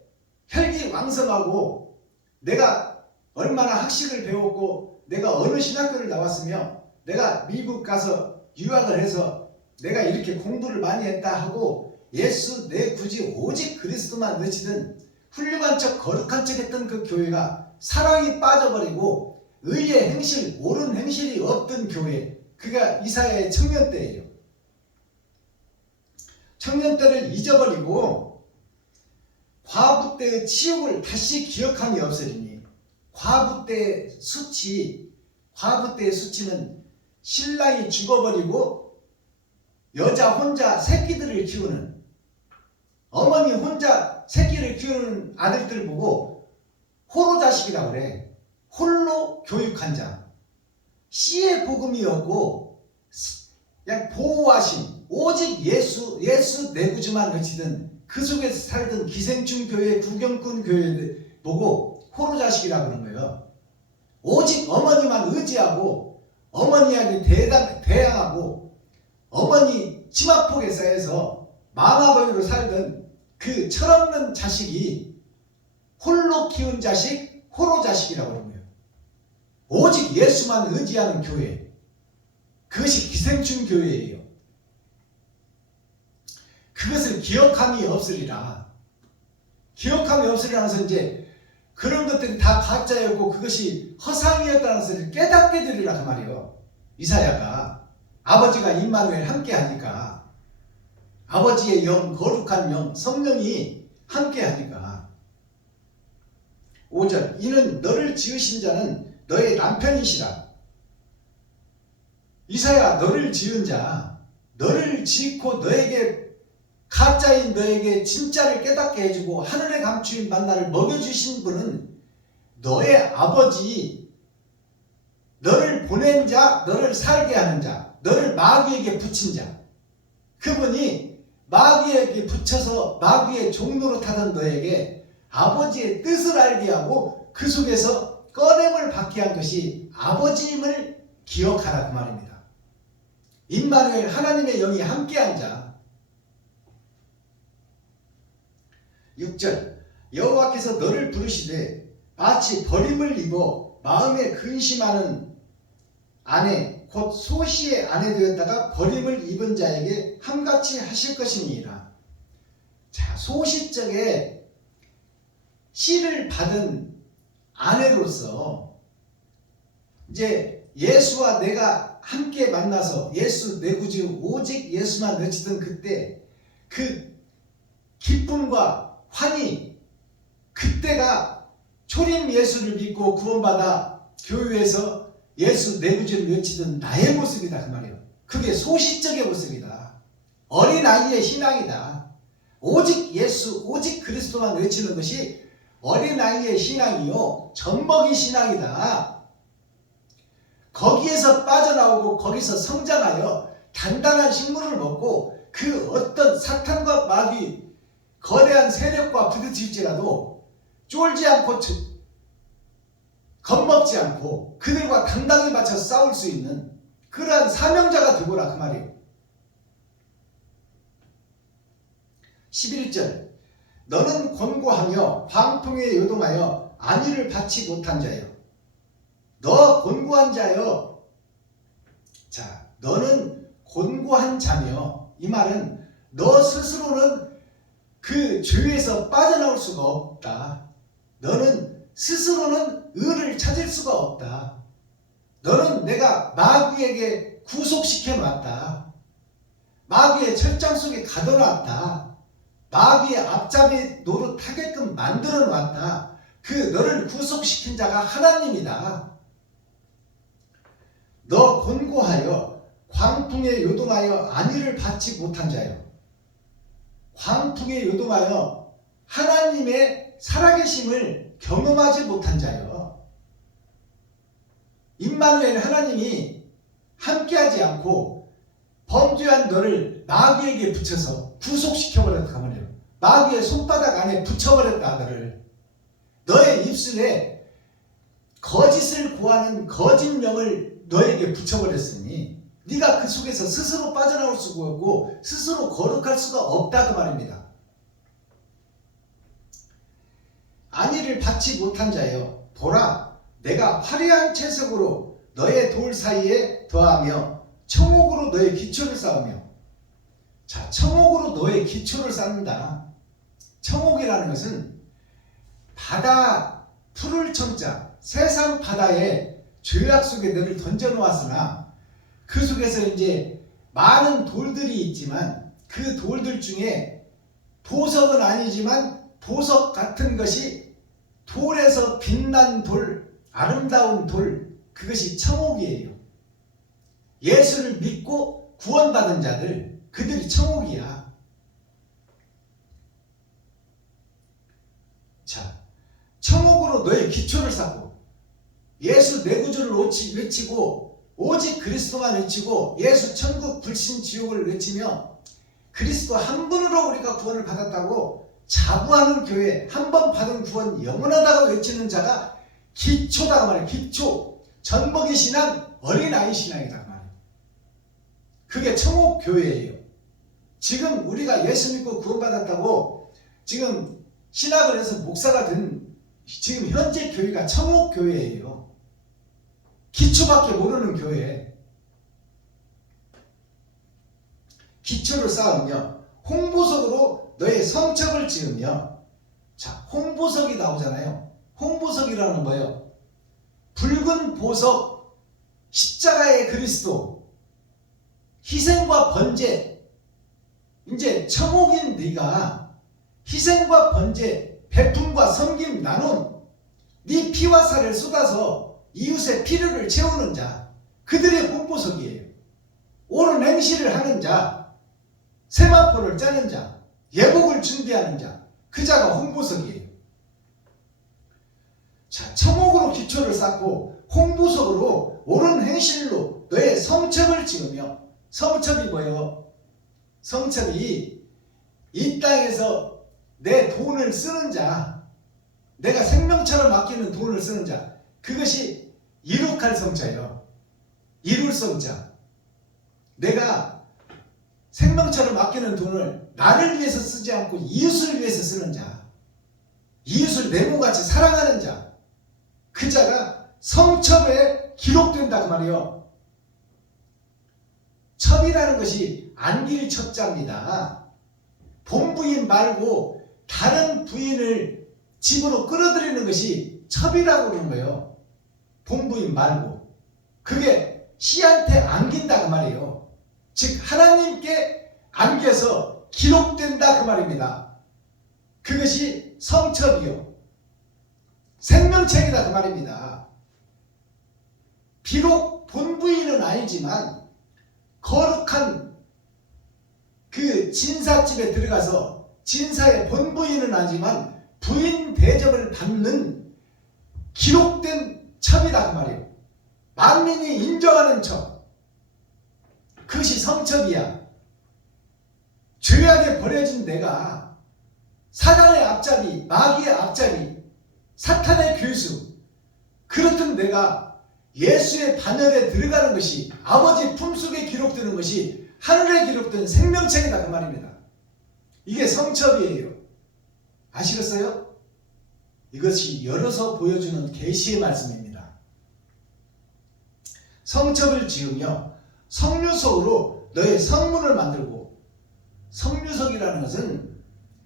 혈기왕성하고 내가 얼마나 학식을 배웠고 내가 어느 신학교를 나왔으며 내가 미국 가서 유학을 해서 내가 이렇게 공부를 많이 했다 하고 예수 내 굳이 오직 그리스도만 외치던 훌륭한 척 거룩한 척 했던 그 교회가 사랑이 빠져버리고 의의 행실 옳은 행실이 없던 교회 그가 이사야의 청년 때예요. 청년 때를 잊어버리고 과부 때의 치욕을 다시 기억함이 없으리니 과부 때의 수치는 신랑이 죽어버리고 여자 혼자 새끼들을 키우는 어머니 혼자 새끼를 키우는 아들들 보고 호로 자식이라고 그래. 홀로 교육한 자. 씨의 복음이었고 그냥 보호하심 오직 예수 내구주만 외치던 그 속에서 살던 기생충 교회 구경꾼 교회를 보고 호로 자식이라고 그러는 거예요. 오직 어머니만 의지하고 어머니에게 대항하고 어머니 치마폭에 쌓여서 마마보이로 살던 그 철없는 자식이 홀로 키운 자식, 호로 자식이라고 하는 거예요. 오직 예수만 의지하는 교회, 그것이 기생충 교회예요. 그것을 기억함이 없으리라. 기억함이 없으리라 해서 이제 그런 것들이 다 가짜였고 그것이 허상이었다는 것을 깨닫게 되리라 그 말이에요. 이사야가 아버지가 임마누엘 함께 하니까, 아버지의 영, 거룩한 영, 성령이 함께 하니까. 5절, 이는 너를 지으신 자는 너의 남편이시라. 이사야, 너를 지은 자, 너를 짓고 너에게 가짜인 너에게 진짜를 깨닫게 해주고 하늘에 감추인 만나를 먹여주신 분은 너의 아버지, 너를 보낸 자, 너를 살게 하는 자, 너를 마귀에게 붙인 자, 그분이 마귀에게 붙여서 마귀의 종로로 타던 너에게 아버지의 뜻을 알게 하고 그 속에서 꺼냄을 받게 한 것이 아버지임을 기억하라 그 말입니다. 임마누엘, 하나님의 영이 함께한 자. 6절, 여호와께서 너를 부르시되 마치 버림을 입어 마음에 근심하는 아내 곧 소시의 아내 되었다가 버림을 입은 자에게 함같이 하실 것이니라. 자, 소시적에 씨를 받은 아내로서 이제 예수와 내가 함께 만나서 예수 내 구주 오직 예수만 외치던 그때 그 기쁨과 환희, 그때가 초림 예수를 믿고 구원받아 교회에서 예수 내 구주를 외치던 나의 모습이다 그 말이에요. 그게 소시적의 모습이다. 어린아이의 신앙이다. 오직 예수, 오직 그리스도만 외치는 것이 어린아이의 신앙이요 젖먹이 신앙이다. 거기에서 빠져나오고 거기서 성장하여 단단한 식물을 먹고 그 어떤 사탄과 마귀 거대한 세력과 부딪힐지라도 쫄지 않고 겁먹지 않고 그들과 당당히 맞춰서 싸울 수 있는 그러한 사명자가 되고라 그 말이에요. 11절, 너는 곤고하며 광풍에 요동하여 안위를 받지 못한 자여. 너 곤고한 자여. 자, 너는 곤고한 자며, 이 말은 너 스스로는 그 죄에서 빠져나올 수가 없다. 너는 스스로는 의를 찾을 수가 없다. 너는 내가 마귀에게 구속시켜 놨다. 마귀의 철장 속에 가둬놨다. 마귀의 앞잡이 노릇하게끔 만들어 놨다. 그 너를 구속시킨 자가 하나님이다. 너 곤고하여 광풍에 요동하여 안위를 받지 못한 자여. 광풍에 요동하여 하나님의 살아계심을 경험하지 못한 자여. 임마누엘 하나님이 함께하지 않고 범죄한 너를 마귀에게 붙여서 구속시켜버렸다 말이에요. 마귀의 손바닥 안에 붙여버렸다 너를. 너의 입술에 거짓을 구하는 거짓 명을 너에게 붙여버렸으니 네가 그 속에서 스스로 빠져나올 수가 없고 스스로 거룩할 수가 없다 그 말입니다. 안위를 받지 못한 자여, 보라 내가 화려한 채석으로 너의 돌 사이에 더하며 청옥으로 너의 기초를 쌓으며. 자, 청옥으로 너의 기초를 쌓는다. 청옥이라는 것은 바다 푸를 청자, 세상 바다에 죄악 속에 너를 던져놓았으나 그 속에서 이제 많은 돌들이 있지만 그 돌들 중에 보석은 아니지만 보석 같은 것이 돌에서 빛난 돌, 아름다운 돌, 그것이 청옥이에요. 예수를 믿고 구원받은 자들, 그들이 청옥이야. 자, 청옥으로 너의 기초를 쌓고 예수 내 구주를 외치고 오직 그리스도만 외치고 예수 천국 불신 지옥을 외치며 그리스도 한 분으로 우리가 구원을 받았다고 자부하는 교회, 한 번 받은 구원 영원하다고 외치는 자가 기초다 말이에요. 기초. 젖먹이 신앙, 어린아이 신앙이다 말이에요. 그게 청옥교회예요. 지금 우리가 예수 믿고 구원받았다고 지금 신학을 해서 목사가 된 지금 현재 교회가 청옥교회예요. 기초밖에 모르는 교회. 기초를 쌓으며 홍보석으로 너의 성첩을 지으며, 자, 홍보석이 나오잖아요. 홍보석이라는 뭐예요? 붉은 보석, 십자가의 그리스도, 희생과 번제. 이제 청옥인 네가 희생과 번제, 베품과 섬김, 나눔, 네 피와 살을 쏟아서 이웃의 필요를 채우는 자, 그들의 홍보석이에요. 옳은 행실을 하는 자, 세마포를 짜는 자, 예복을 준비하는 자, 그 자가 홍보석이에요. 자, 청옥으로 기초를 쌓고 홍보석으로 옳은 행실로 너의 성첩을 지으며, 성첩이 뭐예요? 성첩이 이 땅에서 내 돈을 쓰는 자, 내가 생명처럼 아끼는 돈을 쓰는 자, 그것이 이룩할 성자예요. 이룰 성자. 내가 생명처럼 아끼는 돈을 나를 위해서 쓰지 않고 이웃을 위해서 쓰는 자, 이웃을 내 몸같이 사랑하는 자, 그 자가 성첩에 기록된다 그 말이에요. 첩이라는 것이 안길 첩자입니다. 본부인 말고 다른 부인을 집으로 끌어들이는 것이 첩이라고 그러는 거예요. 본부인 말고. 그게 씨한테 안긴다 그 말이에요. 즉 하나님께 안겨서 기록된다 그 말입니다. 그것이 성첩이요, 생명책이다 그 말입니다. 비록 본부인은 아니지만 거룩한 그 진사집에 들어가서 진사의 본부인은 아니지만 부인 대접을 받는 기록된 첩이다 그 말이에요. 만민이 인정하는 첩, 그것이 성첩이야. 죄악에 버려진 내가 사단의 앞잡이, 마귀의 앞잡이, 사탄의 괴수, 그렇던 내가 예수의 반열에 들어가는 것이, 아버지 품속에 기록되는 것이 하늘에 기록된 생명책이다 그 말입니다. 이게 성첩이에요. 아시겠어요? 이것이 열어서 보여주는 계시의 말씀입니다. 성첩을 지으며 성류석으로 너의 성문을 만들고, 성류석이라는 것은,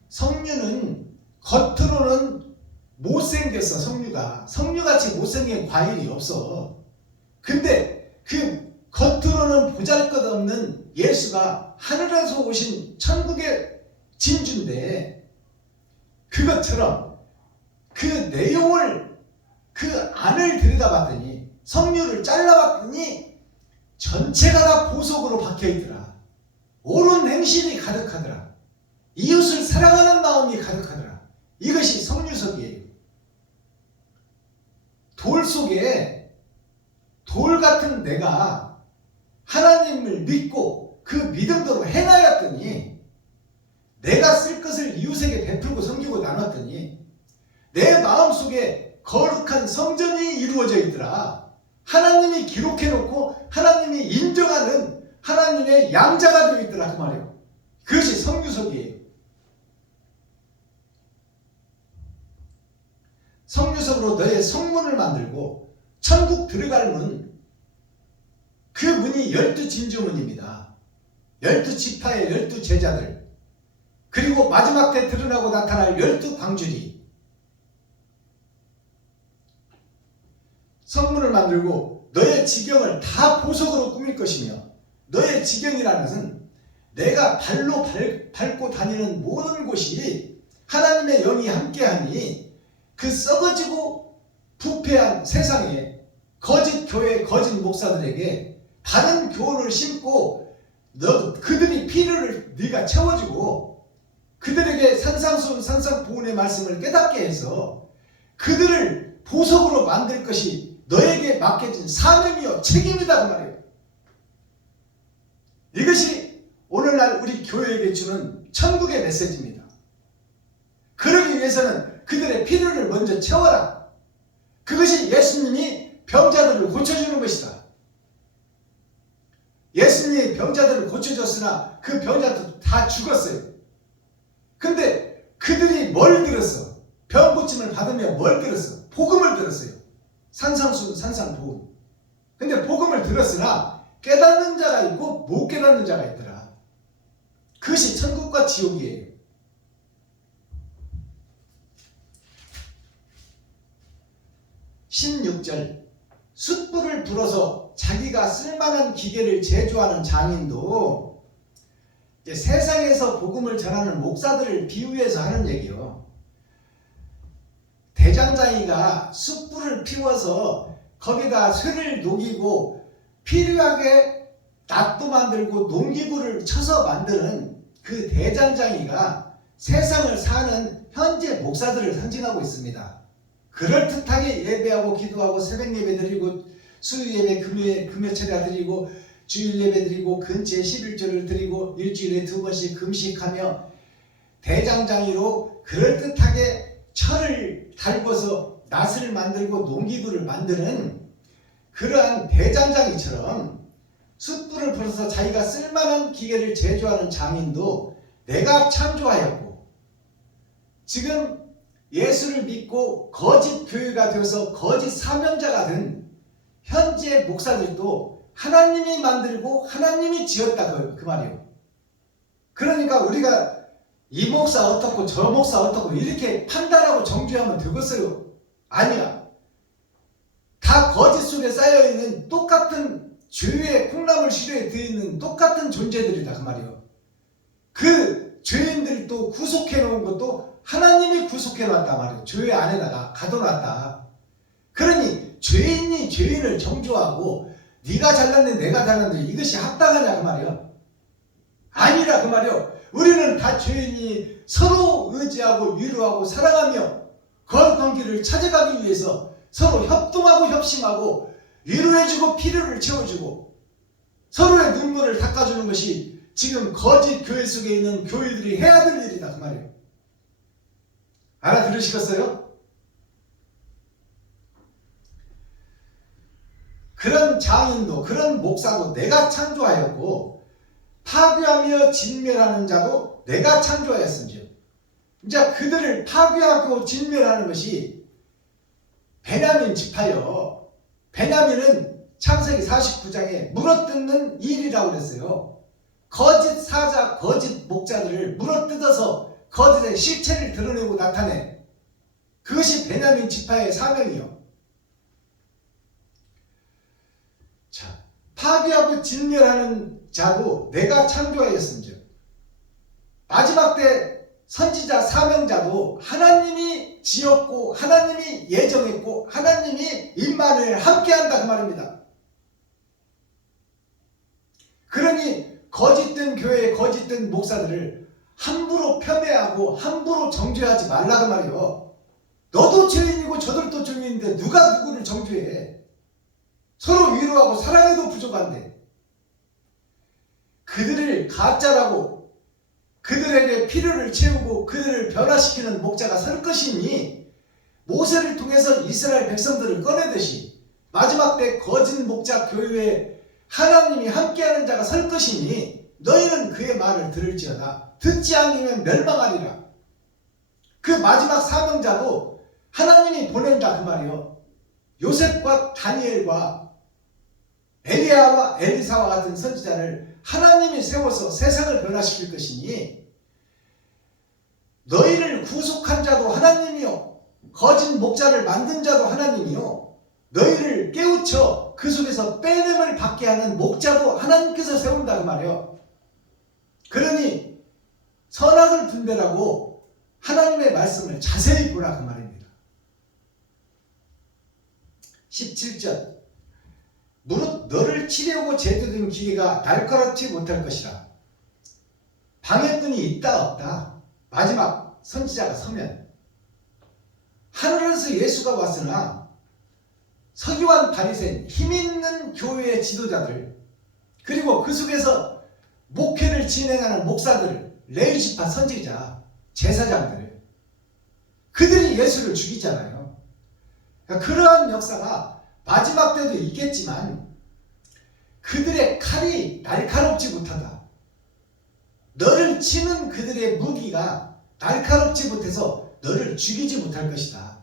성류는 겉으로는 못생겼어. 성류같이 못생긴 과일이 없어. 근데 그 겉으로는 보잘것없는 예수가 하늘에서 오신 천국의 진주인데, 그것처럼 그 내용을, 그 안을 들여다봤더니, 성류를 잘라봤더니 전체가 다 보석으로 박혀있더라. 옳은 행실이 가득하더라. 이웃을 사랑하는 마음이 가득하더라. 이것이 성류석이에요. 돌 속에 돌 같은 내가 하나님을 믿고 그 믿음대로 행하였더니, 내가 쓸 것을 이웃에게 베풀고 섬기고 나눴더니 내 마음속에 거룩한 성전이 이루어져 있더라. 하나님이 기록해놓고 하나님이 인정하는 하나님의 양자가 되어 있더라 그 말이에요. 그것이 성류석이에요. 성류석으로 너의 성문을 만들고, 천국 들어갈 문, 그 문이 12진주문입니다. 12지파의 12제자들, 그리고 마지막 때 드러나고 나타날 12광주리. 성문을 만들고 너의 지경을 다 보석으로 꾸밀 것이며, 너의 지경이라는 것은 내가 발로 밟고 다니는 모든 곳이 하나님의 영이 함께하니, 그 썩어지고 부패한 세상에 거짓 교회, 거짓 목사들에게 바른 교훈을 심고, 그들이 필요를 네가 채워주고, 그들에게 산상수훈 산상보훈의 말씀을 깨닫게 해서 그들을 보석으로 만들 것이 너에게 맡겨진 사명이요 책임이다 그 말이에요. 이것이 오늘날 우리 교회에게 주는 천국의 메시지입니다. 그러기 위해서는 그들의 필요를 먼저 채워라. 그것이 예수님이 병자들을 고쳐주는 것이다. 예수님이 병자들을 고쳐줬으나 그 병자들 다 죽었어요. 근데 그들이 뭘 들었어? 병 고침을 받으며 뭘 들었어? 복음을 들었어요. 산상수 산상복음. 근데 복음을 들었으나 깨닫는 자가 있고 못 깨닫는 자가 있더라. 그것이 천국과 지옥이에요. (16절) 숯불을 불어서 자기가 쓸만한 기계를 제조하는 장인도 이제 세상에서 복음을 전하는 목사들을 비유해서 하는 얘기요. 대장장이가 숯불을 피워서 거기다 쇠를 녹이고 필요하게 낫도 만들고 농기구를 쳐서 만드는 그 대장장이가 세상을 사는 현재 목사들을 상징하고 있습니다. 그럴듯하게 예배하고 기도하고 새벽 예배 드리고 수요 예배 금요철에 드리고 주일 예배 드리고 근처에 11조를 드리고 일주일에 2번씩 금식하며 대장장이로 그럴듯하게 철을 달궈서 낫을 만들고 농기구를 만드는 그러한 대장장이처럼 숯불을 불어서 자기가 쓸만한 기계를 제조하는 장인도 내가 창조하였고, 지금 예수를 믿고 거짓 교회가 되어서 거짓 사명자가 된 현재 목사들도 하나님이 만들고 하나님이 지었다 그 말이에요. 그러니까 우리가 이 목사 어떻고 저 목사 어떻고 이렇게 판단하고 정죄하면 되겠어요? 아니야. 다 거짓 속에 쌓여있는 똑같은 죄의 콩나물 시루에 들어있는 똑같은 존재들이다 그 말이에요. 그 죄인들도 구속해 놓은 것도 하나님이 구속해 놨단 말이에요. 죄 안에다가 가둬놨다. 그러니 죄인이 죄인을 정죄하고 네가 잘났네 내가 잘났네 이것이 합당하냐 그 말이에요. 아니라 그 말이에요. 우리는 다 죄인이 서로 의지하고 위로하고 사랑하며 거룩한 길을 찾아가기 위해서 서로 협동하고 협심하고 위로해주고 필요를 채워주고 서로의 눈물을 닦아주는 것이 지금 거짓 교회 속에 있는 교회들이 해야 될 일이다 그 말이에요. 알아들으시겠어요? 그런 장인도 그런 목사도 내가 창조하였고 파괴하며 진멸하는 자도 내가 창조하였음즉. 이제 그들을 파괴하고 진멸하는 것이 베냐민 지파요. 베냐민은 창세기 49장에 물어뜯는 일이라고 그랬어요. 거짓 사자, 거짓 목자들을 물어뜯어서 거짓의 실체를 드러내고 나타내. 그것이 베냐민 지파의 사명이요. 자, 파괴하고 진멸하는 자도 내가 창조하였음즉. 마지막 때 선지자 사명자도 하나님이 지었고 하나님이 예정했고 하나님이 임마누엘 함께한다 그 말입니다. 그러니 거짓된 교회의 거짓된 목사들을 함부로 폄훼하고 함부로 정죄하지 말라 그 말이에요. 너도 죄인이고 저들도 죄인인데 누가 누구를 정죄해. 서로 위로하고 사랑해도 부족한데 그들을 가짜라고 그들에게 필요를 채우고 그들을 변화시키는 목자가 설 것이니 모세를 통해서 이스라엘 백성들을 꺼내듯이 마지막 때 거짓 목자 교회에 하나님이 함께하는 자가 설 것이니 너희는 그의 말을 들을지어다. 듣지 않으면 멸망하리라. 그 마지막 사명자도 하나님이 보낸다 그 말이요. 요셉과 다니엘과 엘리야와 엘리사와 같은 선지자를 하나님이 세워서 세상을 변화시킬 것이니 너희를 구속한 자도 하나님이요 거짓 목자를 만든 자도 하나님이요 너희를 깨우쳐 그 속에서 빼냄을 받게 하는 목자도 하나님께서 세운다 그 말이에요. 그러니 선악을 분별하고 하나님의 말씀을 자세히 보라 그 말입니다. 17절 무릇 너를 치려고 제도된 기계가 날카롭지 못할 것이라. 방해꾼이 있다 없다. 마지막 선지자가 서면 하늘에서 예수가 왔으나 서기관 바리새인 힘있는 교회의 지도자들 그리고 그 속에서 목회를 진행하는 목사들 레위지파 선지자 제사장들 그들이 예수를 죽이잖아요. 그러니까 그러한 역사가 마지막 때도 있겠지만 그들의 칼이 날카롭지 못하다. 너를 치는 그들의 무기가 날카롭지 못해서 너를 죽이지 못할 것이다.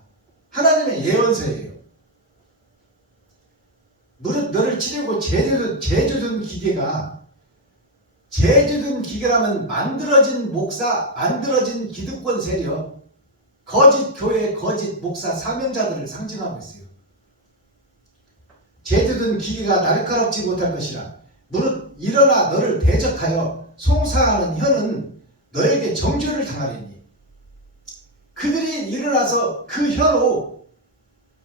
하나님의 예언서예요. 무릇 너를 치려고 제조된 기계라면 만들어진 목사, 만들어진 기득권 세력, 거짓 교회, 거짓 목사, 사명자들을 상징하고 있어요. 제조된 기계가 날카롭지 못할 것이라. 무릇 일어나 너를 대적하여 송사하는 혀는 너에게 정죄를 당하리니. 그들이 일어나서 그 혀로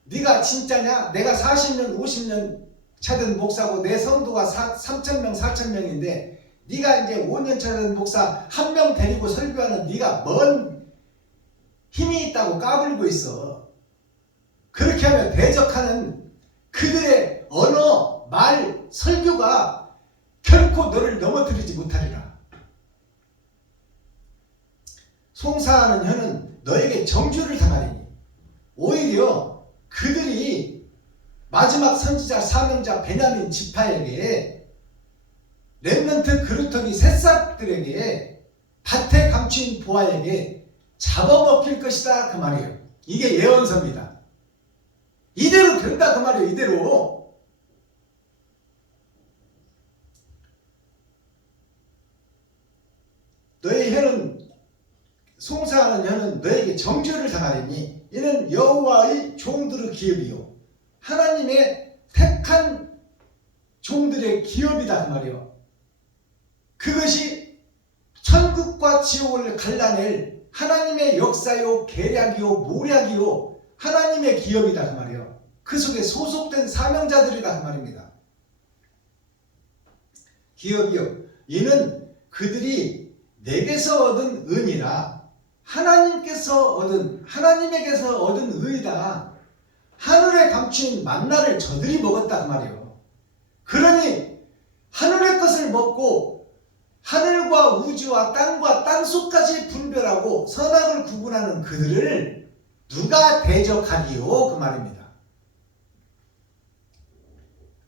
네가 진짜냐? 내가 40년 50년 차된 목사고 내 성도가 3,000명 4,000명인데 네가 이제 5년 차된 목사 한 명 데리고 설교하는 네가 뭔 힘이 있다고 까불고 있어. 그렇게 하면 대적하는 그들의 언어, 말, 설교가 결코 너를 넘어뜨리지 못하리라. 송사하는 혀는 너에게 정죄를 당하리니. 오히려 그들이 마지막 선지자 사명자 베냐민 지파에게 렘넌트 그루터기 새싹들에게 밭에 감춘 보아에게 잡아먹힐 것이다 그 말이에요. 이게 예언서입니다. 이대로 된다 그 말이에요. 이대로. 너의 혀는 송사하는 혀는 너에게 정죄를 당하리니 이는 여호와의 종들의 기업이요 하나님의 택한 종들의 기업이다 그 말이에요. 그것이 천국과 지옥을 갈라낼 하나님의 역사요 계략이요 모략이요 하나님의 기업이다 그 말이에요. 그 속에 소속된 사명자들이다 그 말입니다. 기업이요 이는 그들이 내게서 얻은 은이라 하나님에게서 얻은 의다. 하늘에 감춘 만나를 저들이 먹었다 그 말이에요. 그러니 하늘의 것을 먹고 하늘과 우주와 땅과 땅속까지 분별하고 선악을 구분하는 그들을 누가 대적하리요 그 말입니다.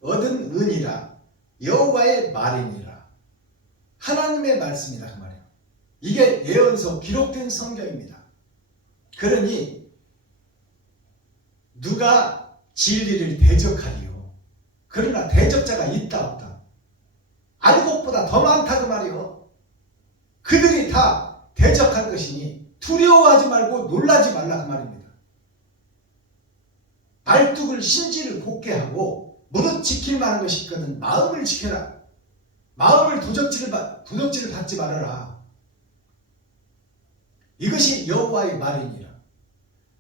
얻은 은이라 여호와의 말이니라. 하나님의 말씀이다 그 말이에요. 이게 예언서 기록된 성경입니다. 그러니 누가 진리를 대적하리요. 그러나 대적자가 있다 없다. 알곡보다 더 많다 그 말이요. 그들이 다 대적할 것이니 두려워하지 말고 놀라지 말라 그 말입니다. 말뚝을 신지를 곱게 하고 무릇 지킬 만한 것이 있거든 마음을 지켜라. 마음을 도적질을 받지 말아라. 이것이 여호와의 말이니라.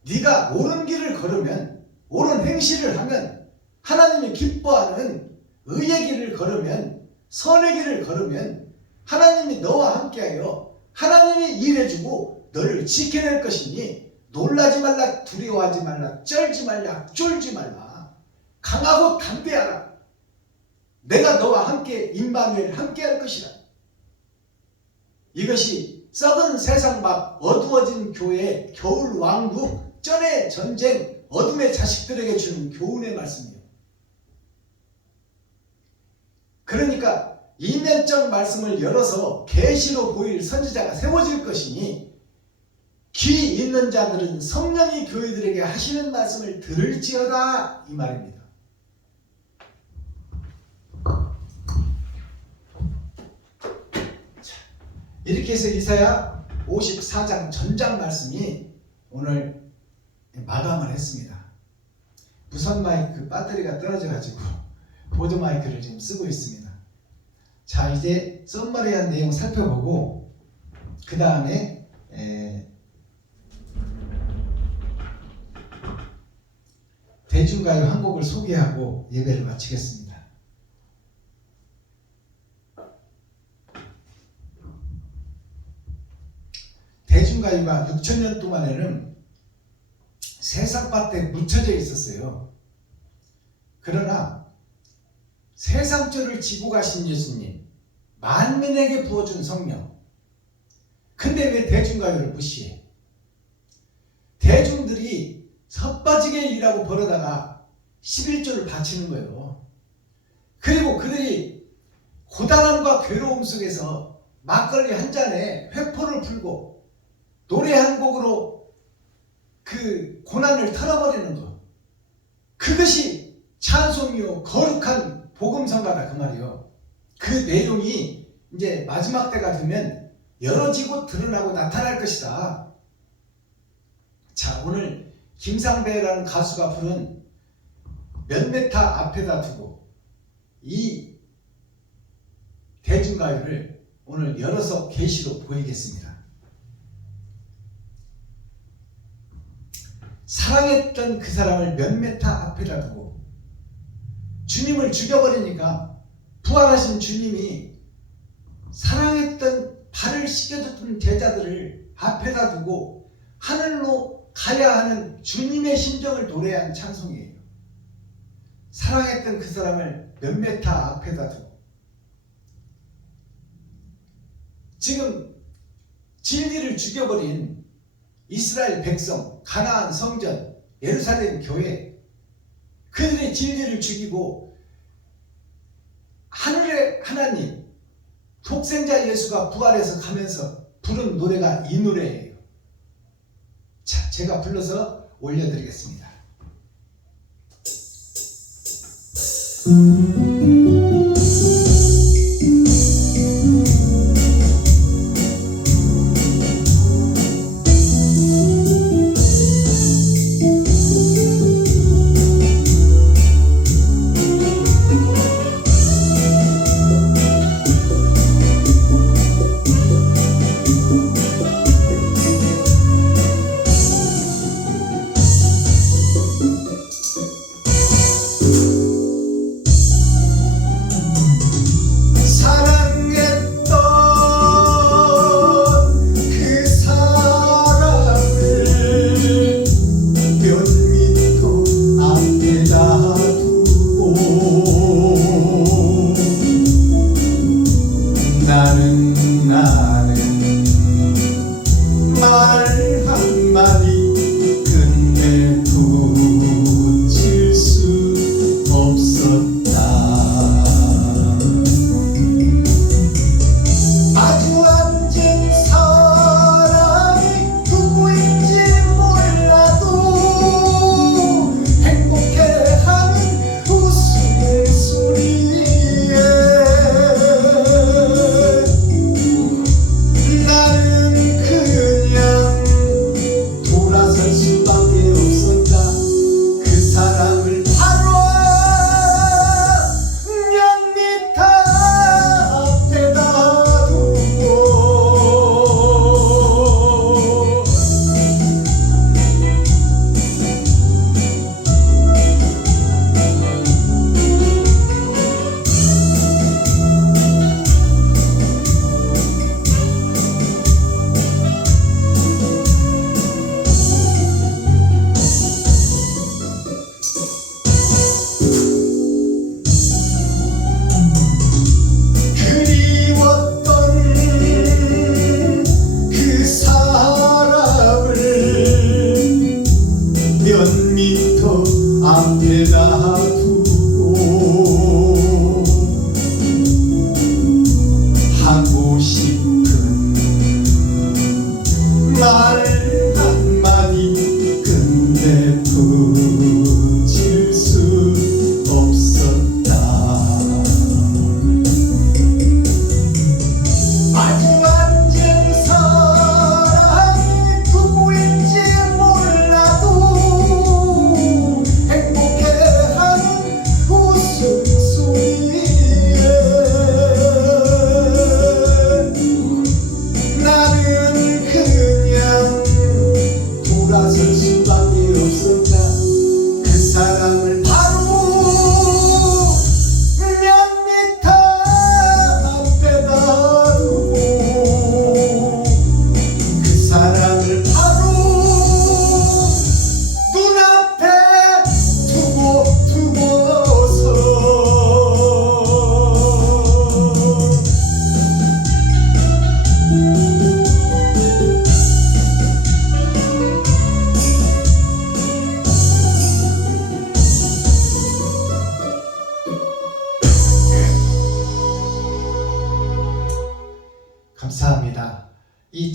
네가 옳은 길을 걸으면 옳은 행실을 하면 하나님이 기뻐하는 의의 길을 걸으면 선의 길을 걸으면 하나님이 너와 함께하여 하나님이 일해주고 너를 지켜낼 것이니 놀라지 말라 두려워하지 말라 쩔지 말라 쫄지 말라 강하고 담대하라. 내가 너와 함께 임마누엘 함께할 것이라. 이것이 썩은 세상 밖 어두워진 교회 겨울 왕국 전의 전쟁 어둠의 자식들에게 주는 교훈의 말씀이에요. 그러니까 이면적 말씀을 열어서 계시로 보일 선지자가 세워질 것이니 귀 있는 자들은 성령이 교회들에게 하시는 말씀을 들을지어다 이 말입니다. 자, 이렇게 해서 이사야 54장 전장 말씀이 오늘 마감을 했습니다. 무선 마이크 배터리가 떨어져 가지고 보드 마이크를 지금 쓰고 있습니다. 자, 이제 썸머리한 내용 살펴보고 그 다음에 대중가요 한 곡을 소개하고 예배를 마치겠습니다. 대중가요가 6,000년 동안에는 세상밭에 묻혀져 있었어요. 그러나 세상죄를 지고 가신 예수님, 만민에게 부어준 성령. 근데 왜 대중가요를 무시해? 대중들이 섭빠지게 일하고 벌어다가 11조를 바치는 거예요. 그리고 그들이 고단함과 괴로움 속에서 막걸리 한 잔에 회포를 풀고 노래 한 곡으로 그 고난을 털어버리는 것, 그것이 찬송이요 거룩한 복음성가다 그 말이요. 그 내용이 이제 마지막 때가 되면 열어지고 드러나고 나타날 것이다. 자, 오늘 김상배라는 가수가 부른 몇 메타 앞에다 두고 이 대중가요를 오늘 열어서 계시로 보이겠습니다. 사랑했던 그 사람을 몇 메타 앞에다 두고 주님을 죽여버리니까 부활하신 주님이 사랑했던 발을 씻겨줬던 제자들을 앞에다 두고 하늘로 가야 하는 주님의 심정을 노래한 찬송이에요. 사랑했던 그 사람을 몇 메타 앞에다 두고 지금 진리를 죽여버린 이스라엘 백성, 가나안 성전, 예루살렘 교회, 그들의 진리를 죽이고 하늘의 하나님, 독생자 예수가 부활해서 가면서 부른 노래가 이 노래예요. 자, 제가 불러서 올려드리겠습니다.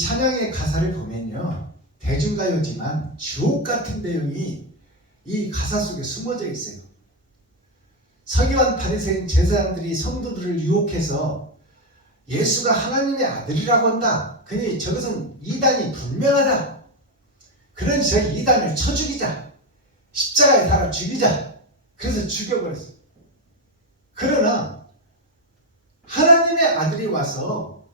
찬양의 가사를 보면요, 대중가요지만 주옥 같은 내용이 이 가사 속에 숨어져 있어요. 서기관 바리새인 제사장들이 성도들을 유혹해서 예수가 하나님의 아들이라고 한다, 그니 저것은 이단이 분명하다, 그러니 저 이단을 쳐 죽이자, 십자가에 달아 죽이자, 그래서 죽여버렸어요. 그러나 하나님의 아들이 와서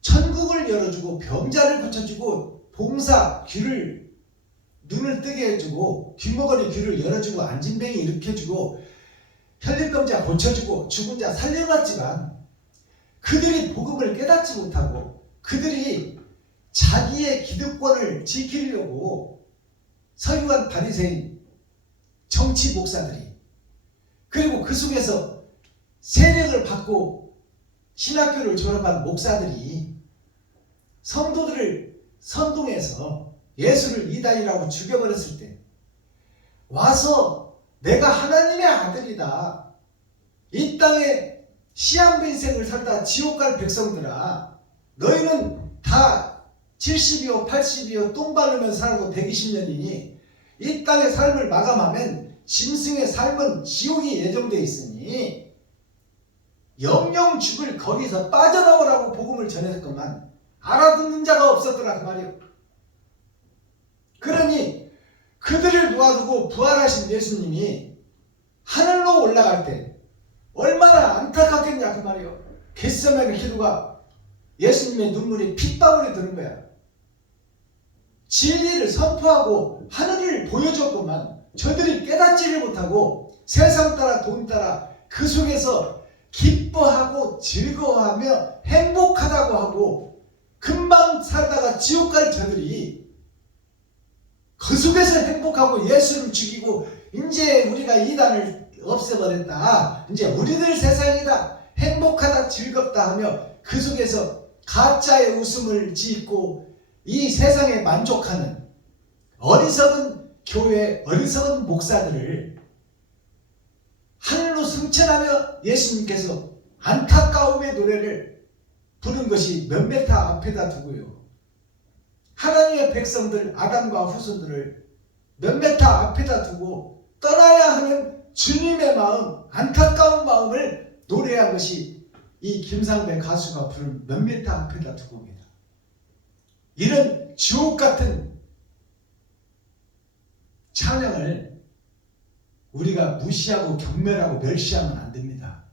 천국을 열어주고 병자를 고쳐주고 봉사 귀를 눈을 뜨게 해주고 귀머거리 귀를 열어주고 안진뱅이 일으켜주고 혈림병자 고쳐주고 죽은 자 살려놨지만 그들이 복음을 깨닫지 못하고 그들이 자기의 기득권을 지키려고 서기관 바리새인 정치 목사들이, 그리고 그 속에서 세력을 받고 신학교를 졸업한 목사들이 성도들을 선동해서 예수를 이단이라고 죽여버렸을 때 와서 내가 하나님의 아들이다, 이 땅에 시한부 인생을 살다 지옥 갈 백성들아, 너희는 다 70이요 80이요 똥 바르면서 살고 120년이니 이 땅의 삶을 마감하면 짐승의 삶은 지옥이 예정되어 있으니 영영 죽을 거기서 빠져나오라고 복음을 전했건만 알아듣는 자가 없었더라, 그 말이요. 그러니 그들을 놓아두고 부활하신 예수님이 하늘로 올라갈 때 얼마나 안타깝겠냐, 그 말이요. 겟세마네 기도가 예수님의 눈물이 핏방울이 드는 거야. 진리를 선포하고 하늘을 보여줬건만 저들이 깨닫지를 못하고 세상 따라 돈 따라 그 속에서 기뻐하고 즐거워하며 행복하다고 하고 금방 살다가 지옥 갈 저들이 그 속에서 행복하고 예수를 죽이고 이제 우리가 이단을 없애버렸다, 이제 우리들 세상이다, 행복하다 즐겁다 하며 그 속에서 가짜의 웃음을 짓고 이 세상에 만족하는 어리석은 교회, 어리석은 목사들을 하늘로 승천하며 예수님께서 안타까움의 노래를 부른 것이 몇 메타 앞에다 두고요, 하나님의 백성들 아담과 후손들을 몇 메타 앞에다 두고 떠나야 하는 주님의 마음, 안타까운 마음을 노래한 것이 이 김상배 가수가 부른 몇 메타 앞에다 두고입니다. 이런 지옥 같은 찬양을 우리가 무시하고 경멸하고 멸시하면 안 됩니다.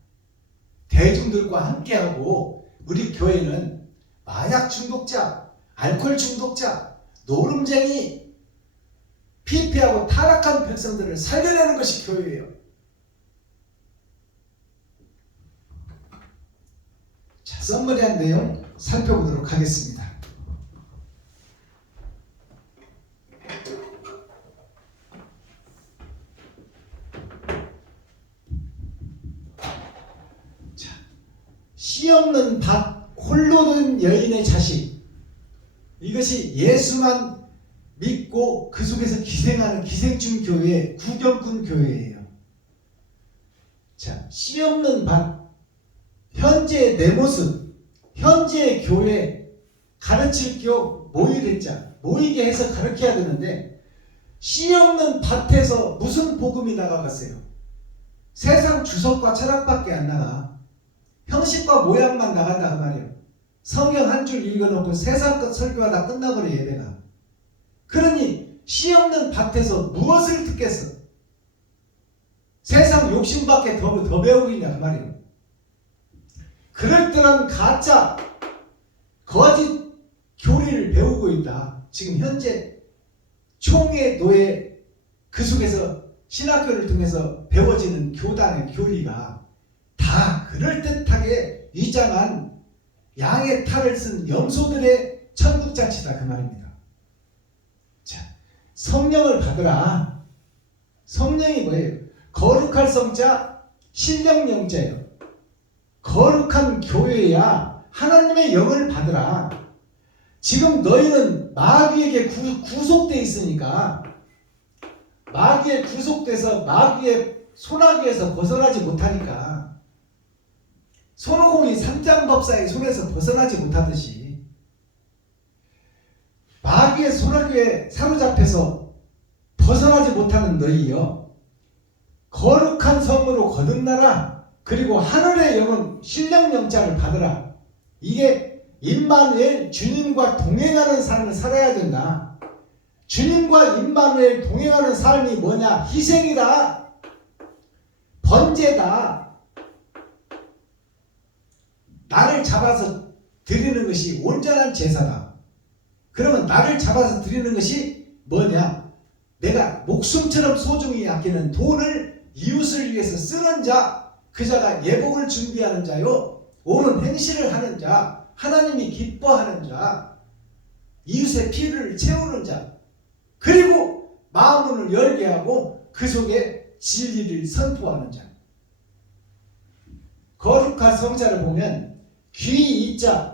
대중들과 함께하고 우리 교회는 마약 중독자, 알코올 중독자, 노름쟁이, 피폐하고 타락한 백성들을 살려내는 것이 교회예요. 자, 썸머리한 내용 살펴보도록 하겠습니다. 자, 씨 없는 밭, 홀로 된 여인의 자식, 이것이 예수만 믿고 그 속에서 기생하는 기생충 교회, 구경꾼 교회예요. 자, 씨 없는 밭, 현재의 내 모습, 현재의 교회, 가르칠 교 모이랬자, 모이게 해서 가르쳐야 되는데 씨 없는 밭에서 무슨 복음이 나가겠어요? 세상 주석과 철학밖에 안 나가. 형식과 모양만 나간다 그 말이에요. 성경 한 줄 읽어놓고 세상 것 설교하다 끝나버려 예배가. 그러니 씨 없는 밭에서 무엇을 듣겠어? 세상 욕심밖에 더 배우기냐 그 말이에요. 그럴듯한 가짜 거짓 교리를 배우고 있다. 지금 현재 총회 노예 그 속에서 신학교를 통해서 배워지는 교단의 교리가 다 그럴듯하게 위장한 양의 탈을 쓴 염소들의 천국잔치다 그 말입니다. 자, 성령을 받으라. 성령이 뭐예요? 거룩할 성자, 신령 영자예요. 거룩한 교회야 하나님의 영을 받으라. 지금 너희는 마귀에게 구속되어 있으니까 마귀에 구속돼서 마귀의 소나기에서 벗어나지 못하니까 손오공이 삼장법사의 손에서 벗어나지 못하듯이 마귀의 소나기에 사로잡혀서 벗어나지 못하는 너희여, 거룩한 성으로 거듭나라. 그리고 하늘의 영은 신령 영자를 받으라. 이게 임마누엘, 주님과 동행하는 삶을 살아야 된다. 주님과 임마누엘 동행하는 삶이 뭐냐? 희생이다, 번제다. 나를 잡아서 드리는 것이 온전한 제사다. 그러면 나를 잡아서 드리는 것이 뭐냐? 내가 목숨처럼 소중히 아끼는 돈을 이웃을 위해서 쓰는 자, 그 자가 예복을 준비하는 자요, 옳은 행실을 하는 자, 하나님이 기뻐하는 자, 이웃의 피를 채우는 자, 그리고 마음문을 열게 하고 그 속에 진리를 선포하는 자. 거룩한 성자를 보면 귀 이자,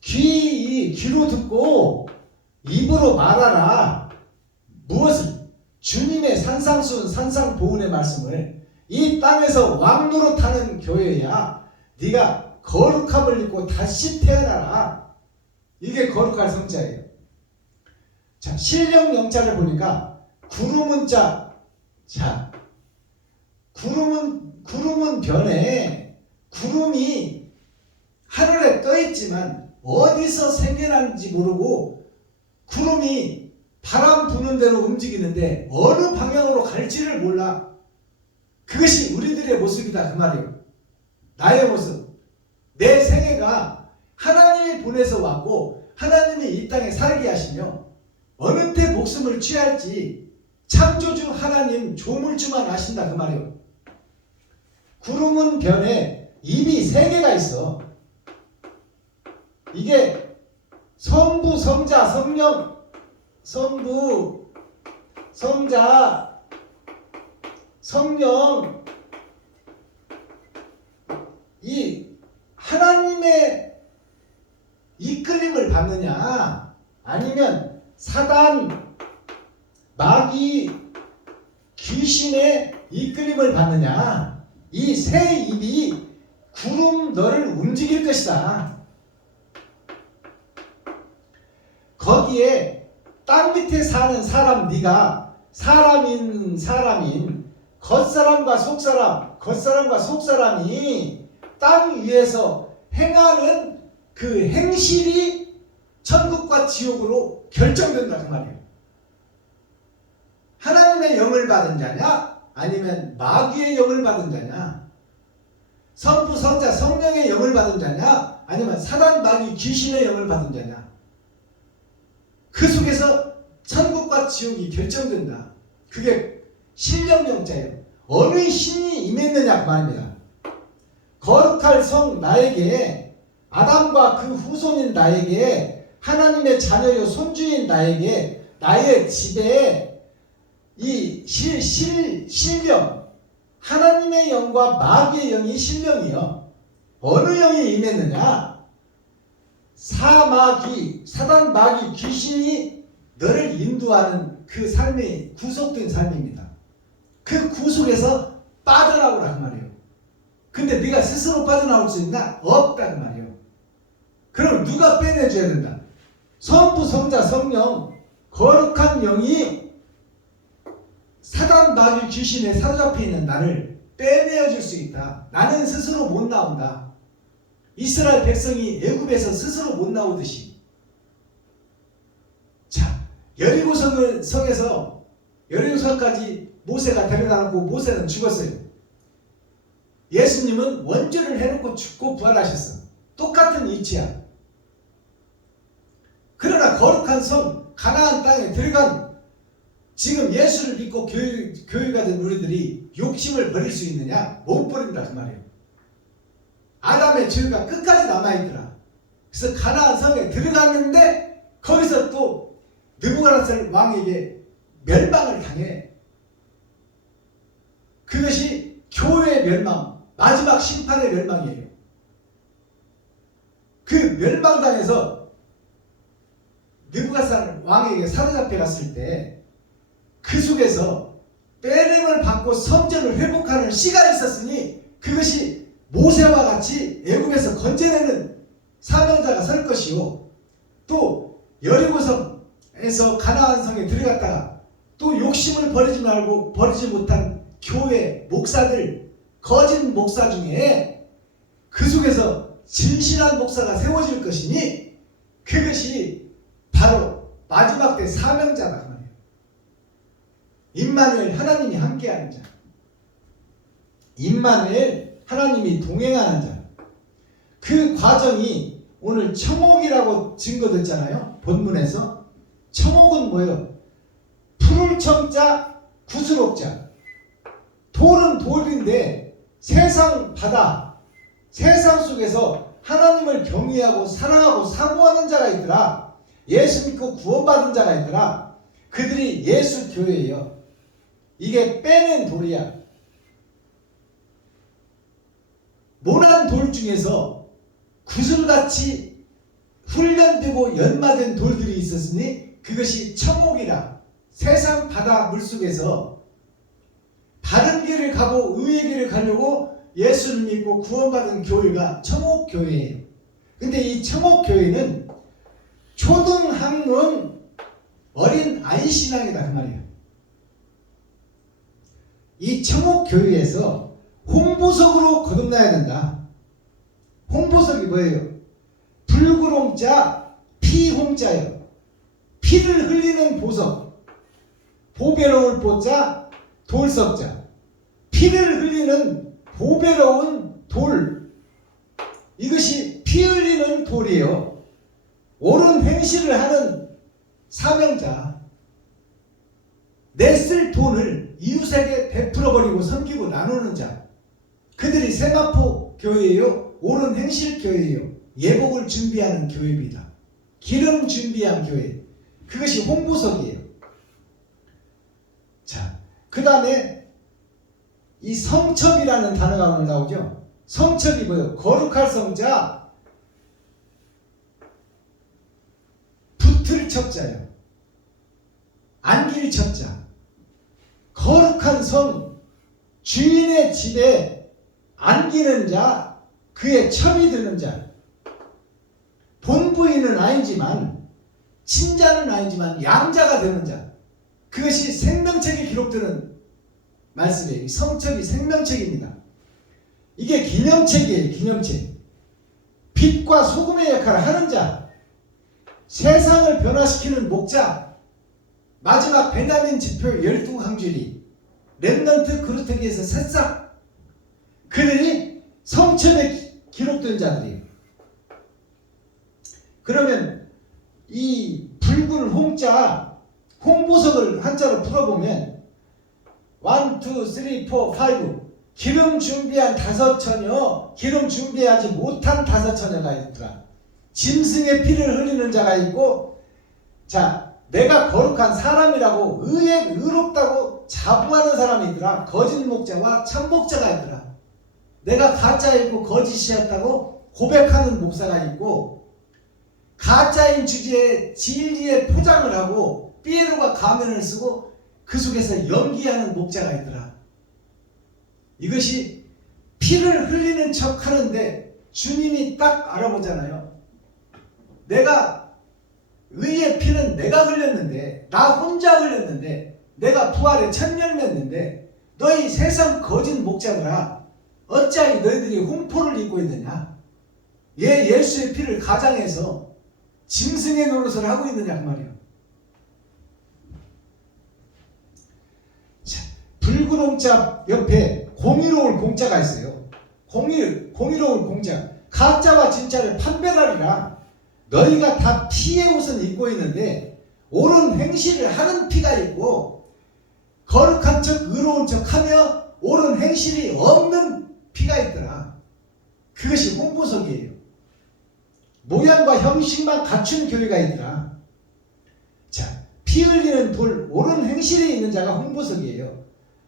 귀로 듣고 입으로 말하라. 무엇을? 주님의 산상수훈 산상보훈의 말씀을 이 땅에서 왕노릇하는 교회야. 네가 거룩함을 입고 다시 태어나라. 이게 거룩한 성자예요. 자, 신령 영자를 보니까 구름은 자, 구름은 변해. 구름이 하늘에 떠 있지만 어디서 생겨난지 모르고 구름이 바람 부는 대로 움직이는데 어느 방향으로 갈지를 몰라. 그것이 우리들의 모습이다, 그 말이에요. 나의 모습. 내 생애가 하나님이 보내서 왔고 하나님이 이 땅에 살게 하시며 어느 때 목숨을 취할지 창조주 하나님 조물주만 아신다, 그 말이에요. 구름은 변해. 입이 세 개가 있어. 이게 성부, 성자, 성령, 성부, 성자, 성령, 이 하나님의 이끌림을 받느냐, 아니면 사단, 마귀, 귀신의 이끌림을 받느냐. 이 새 입이 구름 너를 움직일 것이다. 거기에 땅 밑에 사는 사람, 네가 사람인 겉사람과 속사람이 땅 위에서 행하는 그 행실이 천국과 지옥으로 결정된다, 그 말이에요. 하나님의 영을 받은 자냐, 아니면 마귀의 영을 받은 자냐, 성부, 성자, 성령의 영을 받은 자냐, 아니면 사단, 마귀, 귀신의 영을 받은 자냐. 그 속에서 천국과 지옥이 결정된다. 그게 신령영자예요. 어느 신이 임했느냐 그 말입니다. 거룩할 성 나에게, 아담과 그 후손인 나에게, 하나님의 자녀요 손주인 나에게, 나의 집에 이 신령, 하나님의 영과 마귀의 영이 신령이요. 어느 영이 임했느냐? 사마귀, 사단, 마귀, 귀신이 너를 인도하는 그 삶이 구속된 삶입니다. 그 구속에서 빠져나오라 그 말이에요. 근데 네가 스스로 빠져나올 수 있나? 없다 그 말이에요. 그럼 누가 빼내줘야 된다? 성부, 성자, 성령, 거룩한 영이 사단, 마귀, 귀신에 사로잡혀 있는 나를 빼내어줄 수 있다. 나는 스스로 못 나온다. 이스라엘 백성이 애굽에서 스스로 못 나오듯이. 자, 여리고 성에서 여리고성까지 모세가 데려다놓고 모세는 죽었어요. 예수님은 원죄를 해놓고 죽고 부활하셨어. 똑같은 이치야. 그러나 거룩한 성 가나안 땅에 들어간 지금 예수를 믿고 교회가 된 우리들이 욕심을 버릴 수 있느냐? 못 버린다 그 말이에요. 아담의 죄가 끝까지 남아있더라. 그래서 가나안 성에 들어갔는데 거기서 또 느부갓네살 왕에게 멸망을 당해. 그것이 교회의 멸망, 마지막 심판의 멸망이에요. 그 멸망당해서 느부갓네살 왕에게 사로잡혀 갔을 때 그 속에서 빼냄을 받고 성전을 회복하는 씨가 있었으니 그것이 모세와 같이 애굽에서 건져내는 사명자가 설 것이요, 또 여리고성에 해서 가나안 성에 들어갔다가 또 욕심을 버리지 못한 교회 목사들, 거짓 목사 중에 그 속에서 진실한 목사가 세워질 것이니 그것이 바로 마지막 때 사명자다 그 말이에요. 임마누엘, 하나님이 함께하는 자. 임마누엘, 하나님이 동행하는 자. 그 과정이 오늘 청옥이라고 증거됐잖아요. 본문에서. 청옥은 뭐예요? 푸를 청자, 구스록자. 돌은 돌인데 세상 바다, 세상 속에서 하나님을 경외하고 사랑하고 사모하는 자가 있더라. 예수 믿고 구원받은 자가 있더라. 그들이 예수 교회예요. 이게 빼낸 돌이야. 모난 돌 중에서 구슬같이 훈련되고 연마된 돌들이 있었으니 그것이 청옥이라. 세상 바다 물속에서 바른 길을 가고 의의 길을 가려고 예수를 믿고 구원받은 교회가 청옥교회예요. 근데 이 청옥교회는 초등학문 어린 아이 신앙이다 그 말이에요. 이 청옥교회에서 홍보석으로 거듭나야 된다. 홍보석이 뭐예요? 불구롱자, 피홍자예요. 피를 흘리는 보석. 보배로울 보자, 돌석자. 피를 흘리는 보배로운 돌. 이것이 피 흘리는 돌이에요. 옳은 행실을 하는 사명자. 내 쓸 돈을 이웃에게 베풀어버리고 섬기고 나누는 자. 그들이 세마포 교회예요. 옳은 행실 교회예요. 예복을 준비하는 교회입니다. 기름 준비한 교회. 그것이 홍보석이에요. 자, 그 다음에 이 성첩이라는 단어가 오늘 나오죠. 성첩이 뭐예요? 거룩할 성자, 붙을 첩자예요. 안길 첩자. 거룩한 성, 주인의 집에 안기는 자, 그의 첩이 되는 자. 본부인은 아니지만, 친자는 아니지만 양자가 되는 자. 그것이 생명책에 기록되는 말씀이에요. 성첩이 생명책입니다. 이게 기념책이에요. 기념책. 빛과 소금의 역할을 하는 자. 세상을 변화시키는 목자. 마지막 베냐민 지표 12항줄이 렘넌트 그루터기에서 새싹. 그들이 성첩에 기록된 자들이에요. 그러면 이 붉은 홍자 홍보석을 한자로 풀어보면 1, 2, 3, 4, 5 기름 준비한 5처녀, 기름 준비하지 못한 5처녀가 있더라. 짐승의 피를 흘리는 자가 있고, 자, 내가 거룩한 사람이라고 의롭다고 자부하는 사람이 있더라. 거짓 목자와 참 목자가 있더라. 내가 가짜이고 거짓이었다고 고백하는 목사가 있고, 가짜인 주제에 진리의 포장을 하고 삐에로가 가면을 쓰고 그 속에서 연기하는 목자가 있더라. 이것이 피를 흘리는 척 하는데 주님이 딱 알아보잖아요. 내가 의의 피는 내가 흘렸는데, 나 혼자 흘렸는데, 내가 부활의 첫 열매였는데 너희 세상 거짓 목자들아, 어찌하여 너희들이 흉포를 입고 있느냐? 예수의 피를 가장해서 짐승의 노릇을 하고 있느냐 그 말이에요. 자, 붉은 홍자 옆에 공의로울 공자가 있어요. 공의로울 공자. 가짜와 진짜를 판별하리라. 너희가 다 피의 옷은 입고 있는데 옳은 행실을 하는 피가 있고, 거룩한 척 의로운 척 하며 옳은 행실이 없는 피가 있더라. 그것이 홍보석이에요. 모양과 형식만 갖춘 교회가 있더라. 자, 피 흘리는 돌, 옳은 행실이 있는 자가 홍보석이에요.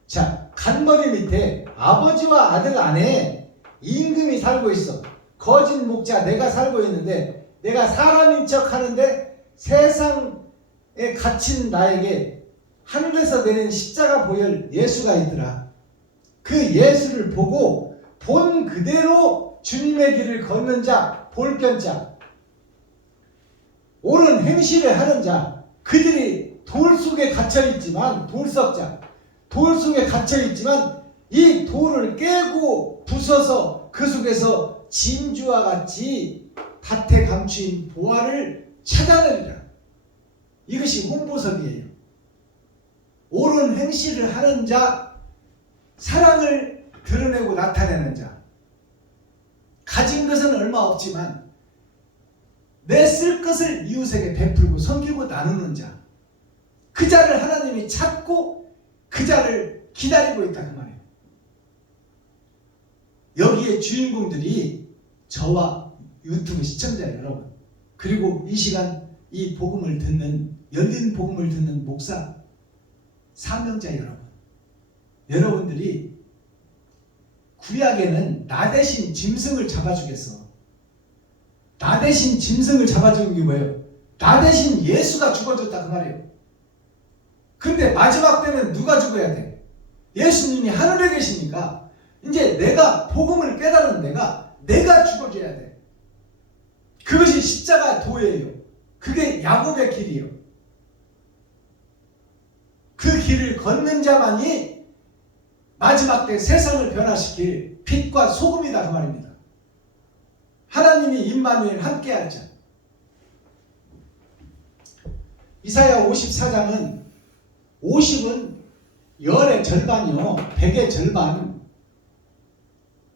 자, 간머리 밑에 아버지와 아들 안에 임금이 살고 있어. 거짓 목자 내가 살고 있는데, 내가 사람인 척 하는데 세상에 갇힌 나에게 하늘에서 내린 십자가 보혈 예수가 있더라. 그 예수를 보고 본 그대로 주님의 길을 걷는 자, 볼견자, 옳은 행실을 하는 자, 그들이 돌 속에 갇혀있지만, 돌석자, 돌 속에 갇혀있지만 이 돌을 깨고 부숴서 그 속에서 진주와 같이 밭에 감추인 보화를 찾아내리라. 이것이 홍보석이에요. 옳은 행실을 하는 자, 사랑을 드러내고 나타내는 자, 가진 것은 얼마 없지만 내 쓸 것을 이웃에게 베풀고 섬기고 나누는 자, 그 자를 하나님이 찾고 그 자를 기다리고 있다 그 말이에요. 여기에 주인공들이 저와 유튜브 시청자 여러분, 그리고 이 시간 이 복음을 듣는, 열린 복음을 듣는 목사, 사명자 여러분, 여러분들이 구약에는 나 대신 짐승을 잡아주겠어. 나 대신 짐승을 잡아주는 게 뭐예요? 나 대신 예수가 죽어줬다 그 말이에요. 근데 마지막 때는 누가 죽어야 돼? 예수님이 하늘에 계시니까 이제 내가 복음을 깨달은 내가 죽어줘야 돼. 그것이 십자가 도예요. 그게 야곱의 길이에요. 그 길을 걷는 자만이 마지막 때 세상을 변화시킬 빛과 소금이다 그 말입니다. 하나님이 임마누엘 함께할 자. 이사야 54장은 50은 열의 절반이요, 100의 절반.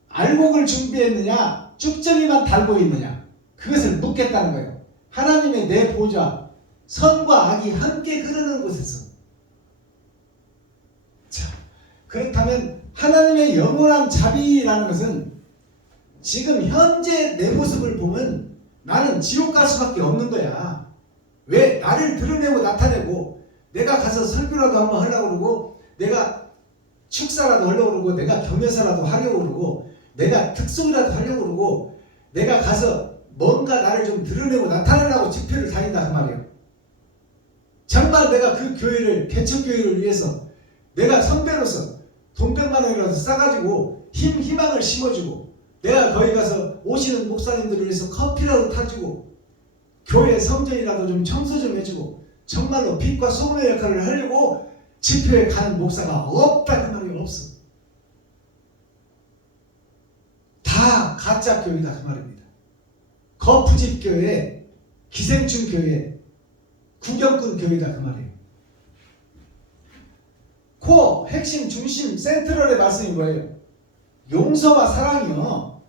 알곡을 준비했느냐, 쭉정이만 달고 있느냐, 그것을 묻겠다는 거예요. 하나님의 내 보좌, 선과 악이 함께 흐르는 곳에서. 자, 그렇다면 하나님의 영원한 자비라는 것은 지금 현재 내 모습을 보면 나는 지옥 갈 수밖에 없는 거야. 왜? 나를 드러내고 나타내고, 내가 가서 설교라도 한번 하려고 그러고, 내가 축사라도 하려고 그러고, 내가 경연사라도 하려고 그러고, 내가 특송이라도 하려고 그러고, 내가 가서 뭔가 나를 좀 드러내고 나타내려고 집회를 다닌다 그 말이에요. 정말 내가 그 교회를, 개척교회를 위해서 내가 선배로서 돈 100만 원이라도 싸가지고 희망을 심어주고, 내가 거기 가서 오시는 목사님들을 위해서 커피라도 타주고, 교회 성전이라도 좀 청소 좀 해주고, 정말로 빛과 소금의 역할을 하려고 집회에 가는 목사가 없다 그 말이 없어. 다 가짜 교회다 그 말입니다. 거푸집 교회, 기생충 교회, 구경꾼 교회다 그 말이에요. 코어, 핵심, 중심, 센트럴의 말씀이 뭐예요? 용서와 사랑이요.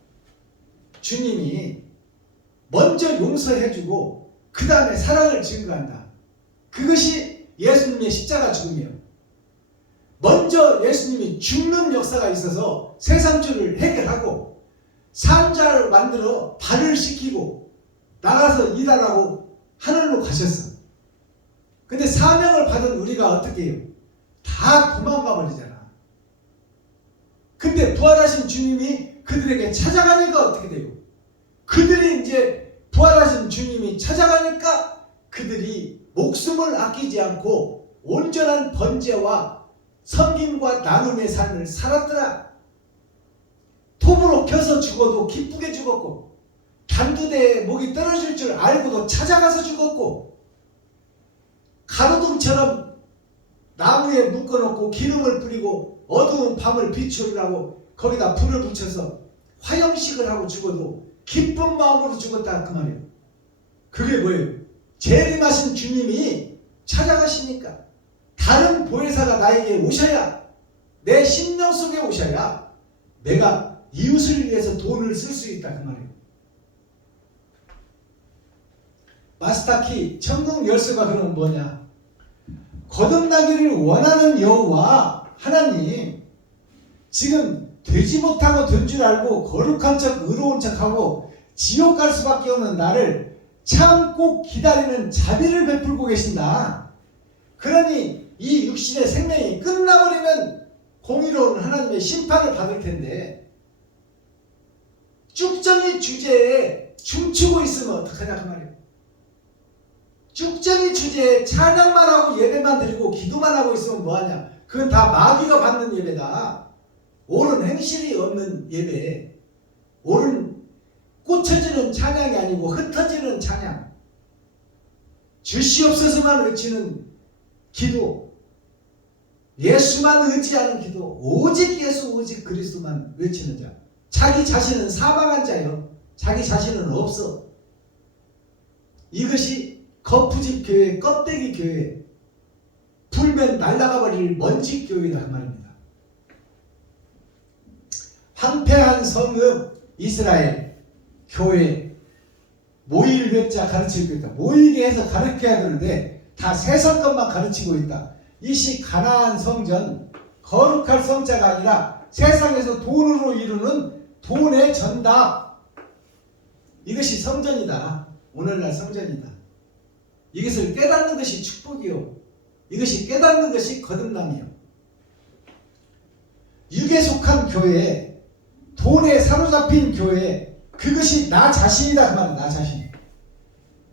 주님이 먼저 용서해주고 그 다음에 사랑을 증거한다. 그것이 예수님의 십자가 죽음이에요. 먼저 예수님이 죽는 역사가 있어서 세상주를 해결하고 산자를 만들어 발을 씻기고 나가서 일하라고 하늘로 가셨어. 근데 사명을 받은 우리가 어떻게 해요? 다 도망가 버리잖아. 근데 부활하신 주님이 그들에게 찾아가니까 어떻게 돼요? 그들이 이제 부활하신 주님이 찾아가니까 그들이 목숨을 아끼지 않고 온전한 번제와 섬김과 나눔의 삶을 살았더라. 톱으로 켜서 죽어도 기쁘게 죽었고, 단두대에 목이 떨어질 줄 알고도 찾아가서 죽었고, 가로등처럼 나무에 묶어놓고 기름을 뿌리고 어두운 밤을 비추라고 거기다 불을 붙여서 화형식을 하고 죽어도 기쁜 마음으로 죽었다 그 말이에요. 그게 뭐예요? 재림하신 주님이 찾아가시니까 다른 보혜사가 나에게 오셔야, 내 심령 속에 오셔야 내가 이웃을 위해서 돈을 쓸 수 있다 그 말이에요. 마스터키 천국 열쇠가 그럼 뭐냐? 거듭나기를 원하는 여호와 하나님, 지금 되지 못하고 된 줄 알고 거룩한 척 의로운 척하고 지옥 갈 수밖에 없는 나를 참고 기다리는 자비를 베풀고 계신다. 그러니 이 육신의 생명이 끝나버리면 공의로운 하나님의 심판을 받을 텐데, 쭉정이 주제에 춤추고 있으면 어떡하냐 그 말이에요. 쭉정이 주제에 찬양만 하고 예배만 드리고 기도만 하고 있으면 뭐하냐? 그건 다 마귀가 받는 예배다. 옳은 행실이 없는 예배, 옳은 꽂혀지는 찬양이 아니고 흩어지는 찬양, 주시옵소서만 외치는 기도, 예수만 의지하는 기도, 오직 예수 오직 그리스도만 외치는 자, 자기 자신은 사망한 자요, 자기 자신은 없어. 이것이 거푸집 교회, 껍데기 교회, 불면 날아가 버릴 먼지 교회다 그 말입니다. 황폐한 성읍 이스라엘 교회 모일 회자 가르치고 있다. 모이게 해서 가르쳐야 되는데 다 세상 것만 가르치고 있다. 이시 가나안 성전, 거룩할 성자가 아니라 세상에서 돈으로 이루는 돈의 전답. 이것이 성전이다. 오늘날 성전이다. 이것을 깨닫는 것이 축복이요, 이것이 깨닫는 것이 거듭남이요. 육에 속한 교회, 돈에 사로잡힌 교회, 그것이 나 자신이다 그 말이야. 나 자신.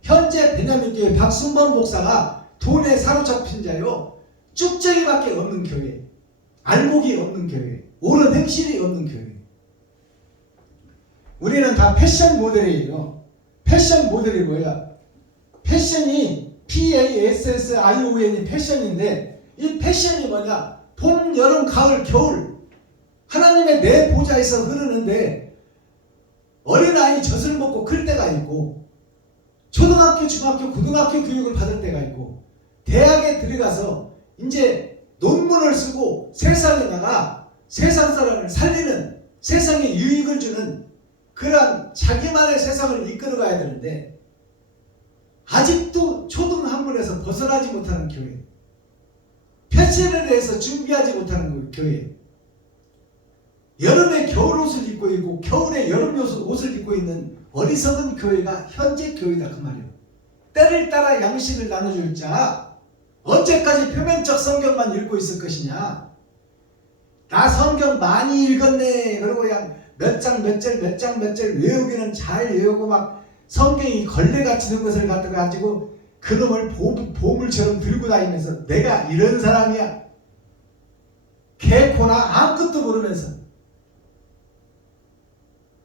현재 베냐민교회 박순범 목사가 돈에 사로잡힌 자요, 쭉쟁이밖에 없는 교회, 알곡이 없는 교회, 옳은 행실이 없는 교회. 우리는 다 패션 모델이에요. 패션 모델이 뭐야? 패션이 PASSION이 패션인데, 이 패션이 뭐냐? 봄, 여름, 가을, 겨울 하나님의 내 보좌에서 흐르는데, 어린아이 젖을 먹고 클 때가 있고, 초등학교, 중학교, 고등학교 교육을 받을 때가 있고, 대학에 들어가서 이제 논문을 쓰고 세상에 나가 세상 사람을 살리는, 세상에 유익을 주는 그러한 자기만의 세상을 이끌어가야 되는데, 아직도 초등학문에서 벗어나지 못하는 교회, 패션에 대해서 준비하지 못하는 교회, 여름에 겨울옷을 입고 있고 겨울에 여름옷을 입고 있는 어리석은 교회가 현재 교회다 그 말이에요. 때를 따라 양식을 나눠줄 자, 언제까지 표면적 성경만 읽고 있을 것이냐? 나 성경 많이 읽었네 그러고 그냥 몇 장 몇 절 외우기는 잘 외우고 막 성경이 걸레같이 든 것을 갖다가 가지고 그놈을 보물처럼 들고 다니면서 내가 이런 사람이야, 개코나 아무것도 모르면서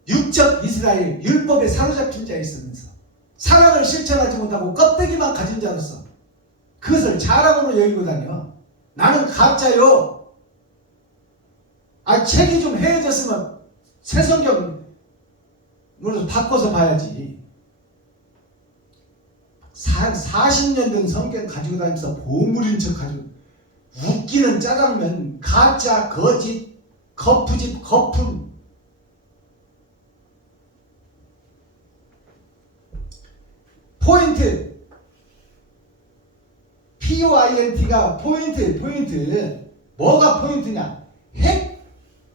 육적 이스라엘 율법에 사로잡힌 자 있으면서 사랑을 실천하지 못하고 껍데기만 가진 자로서 그것을 자랑으로 여기고 다녀. 나는 가짜요. 책이 좀 헤어졌으면 새 성경으로 바꿔서 봐야지. 40년 된 성경 가지고 다니면서 보물인 척 가지고 웃기는 짜장면, 가짜, 거짓, 거푸집, 거품. 포인트, POINT가 포인트. 뭐가 포인트냐? 핵,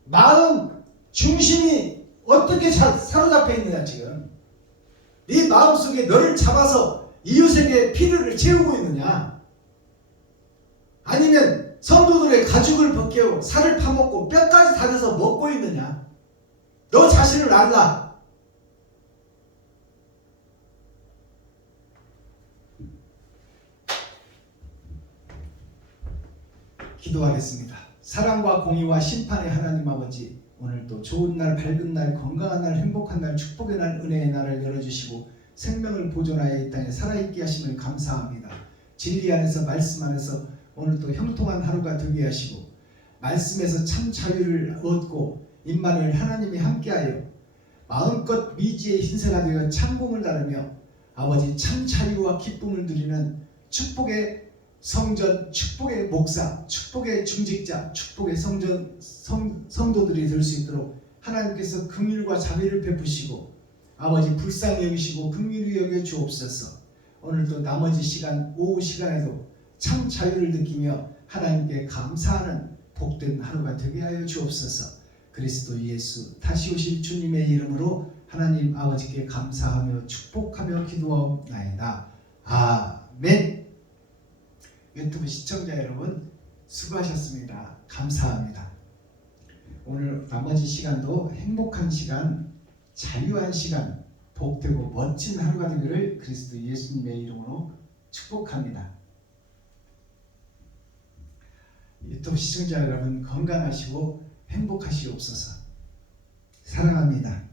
마음, 중심이 어떻게 사로잡혀 있느냐 지금. 네 마음속에 너를 잡아서 이웃에게 피를 채우고 있느냐? 아니면 성도들의 가죽을 벗겨 살을 파먹고 뼈까지 다려서 먹고 있느냐? 너 자신을 알라. 기도하겠습니다. 사랑과 공의와 심판의 하나님 아버지, 오늘도 좋은 날, 밝은 날, 건강한 날, 행복한 날, 축복의 날, 은혜의 날을 열어주시고 생명을 보존하여 이 땅에 살아있게 하심을 감사합니다. 진리 안에서, 말씀 안에서 오늘도 형통한 하루가 되게 하시고 말씀에서 참 자유를 얻고 임마누엘 하나님이 함께하여 마음껏 미지의 hin세가 되어 창공을 나르며 아버지 참 자유와 기쁨을 누리는 축복의 성전, 축복의 목사, 축복의 중직자, 축복의 성도들이 될 수 있도록 하나님께서 긍휼과 자비를 베푸시고 아버지 불쌍히 여기시고 긍휼히 여겨 주옵소서. 오늘도 나머지 시간, 오후 시간에도 참 자유를 느끼며 하나님께 감사하는 복된 하루가 되게 하여 주옵소서. 그리스도 예수 다시 오실 주님의 이름으로 하나님 아버지께 감사하며 축복하며 기도하옵나이다. 아멘. 유튜브 시청자 여러분 수고하셨습니다. 감사합니다. 오늘 나머지 시간도 행복한 시간, 자유한 시간, 복되고 멋진 하루가 되기를 그리스도 예수님의 이름으로 축복합니다. 유튜브 시청자 여러분 건강하시고 행복하시옵소서. 사랑합니다.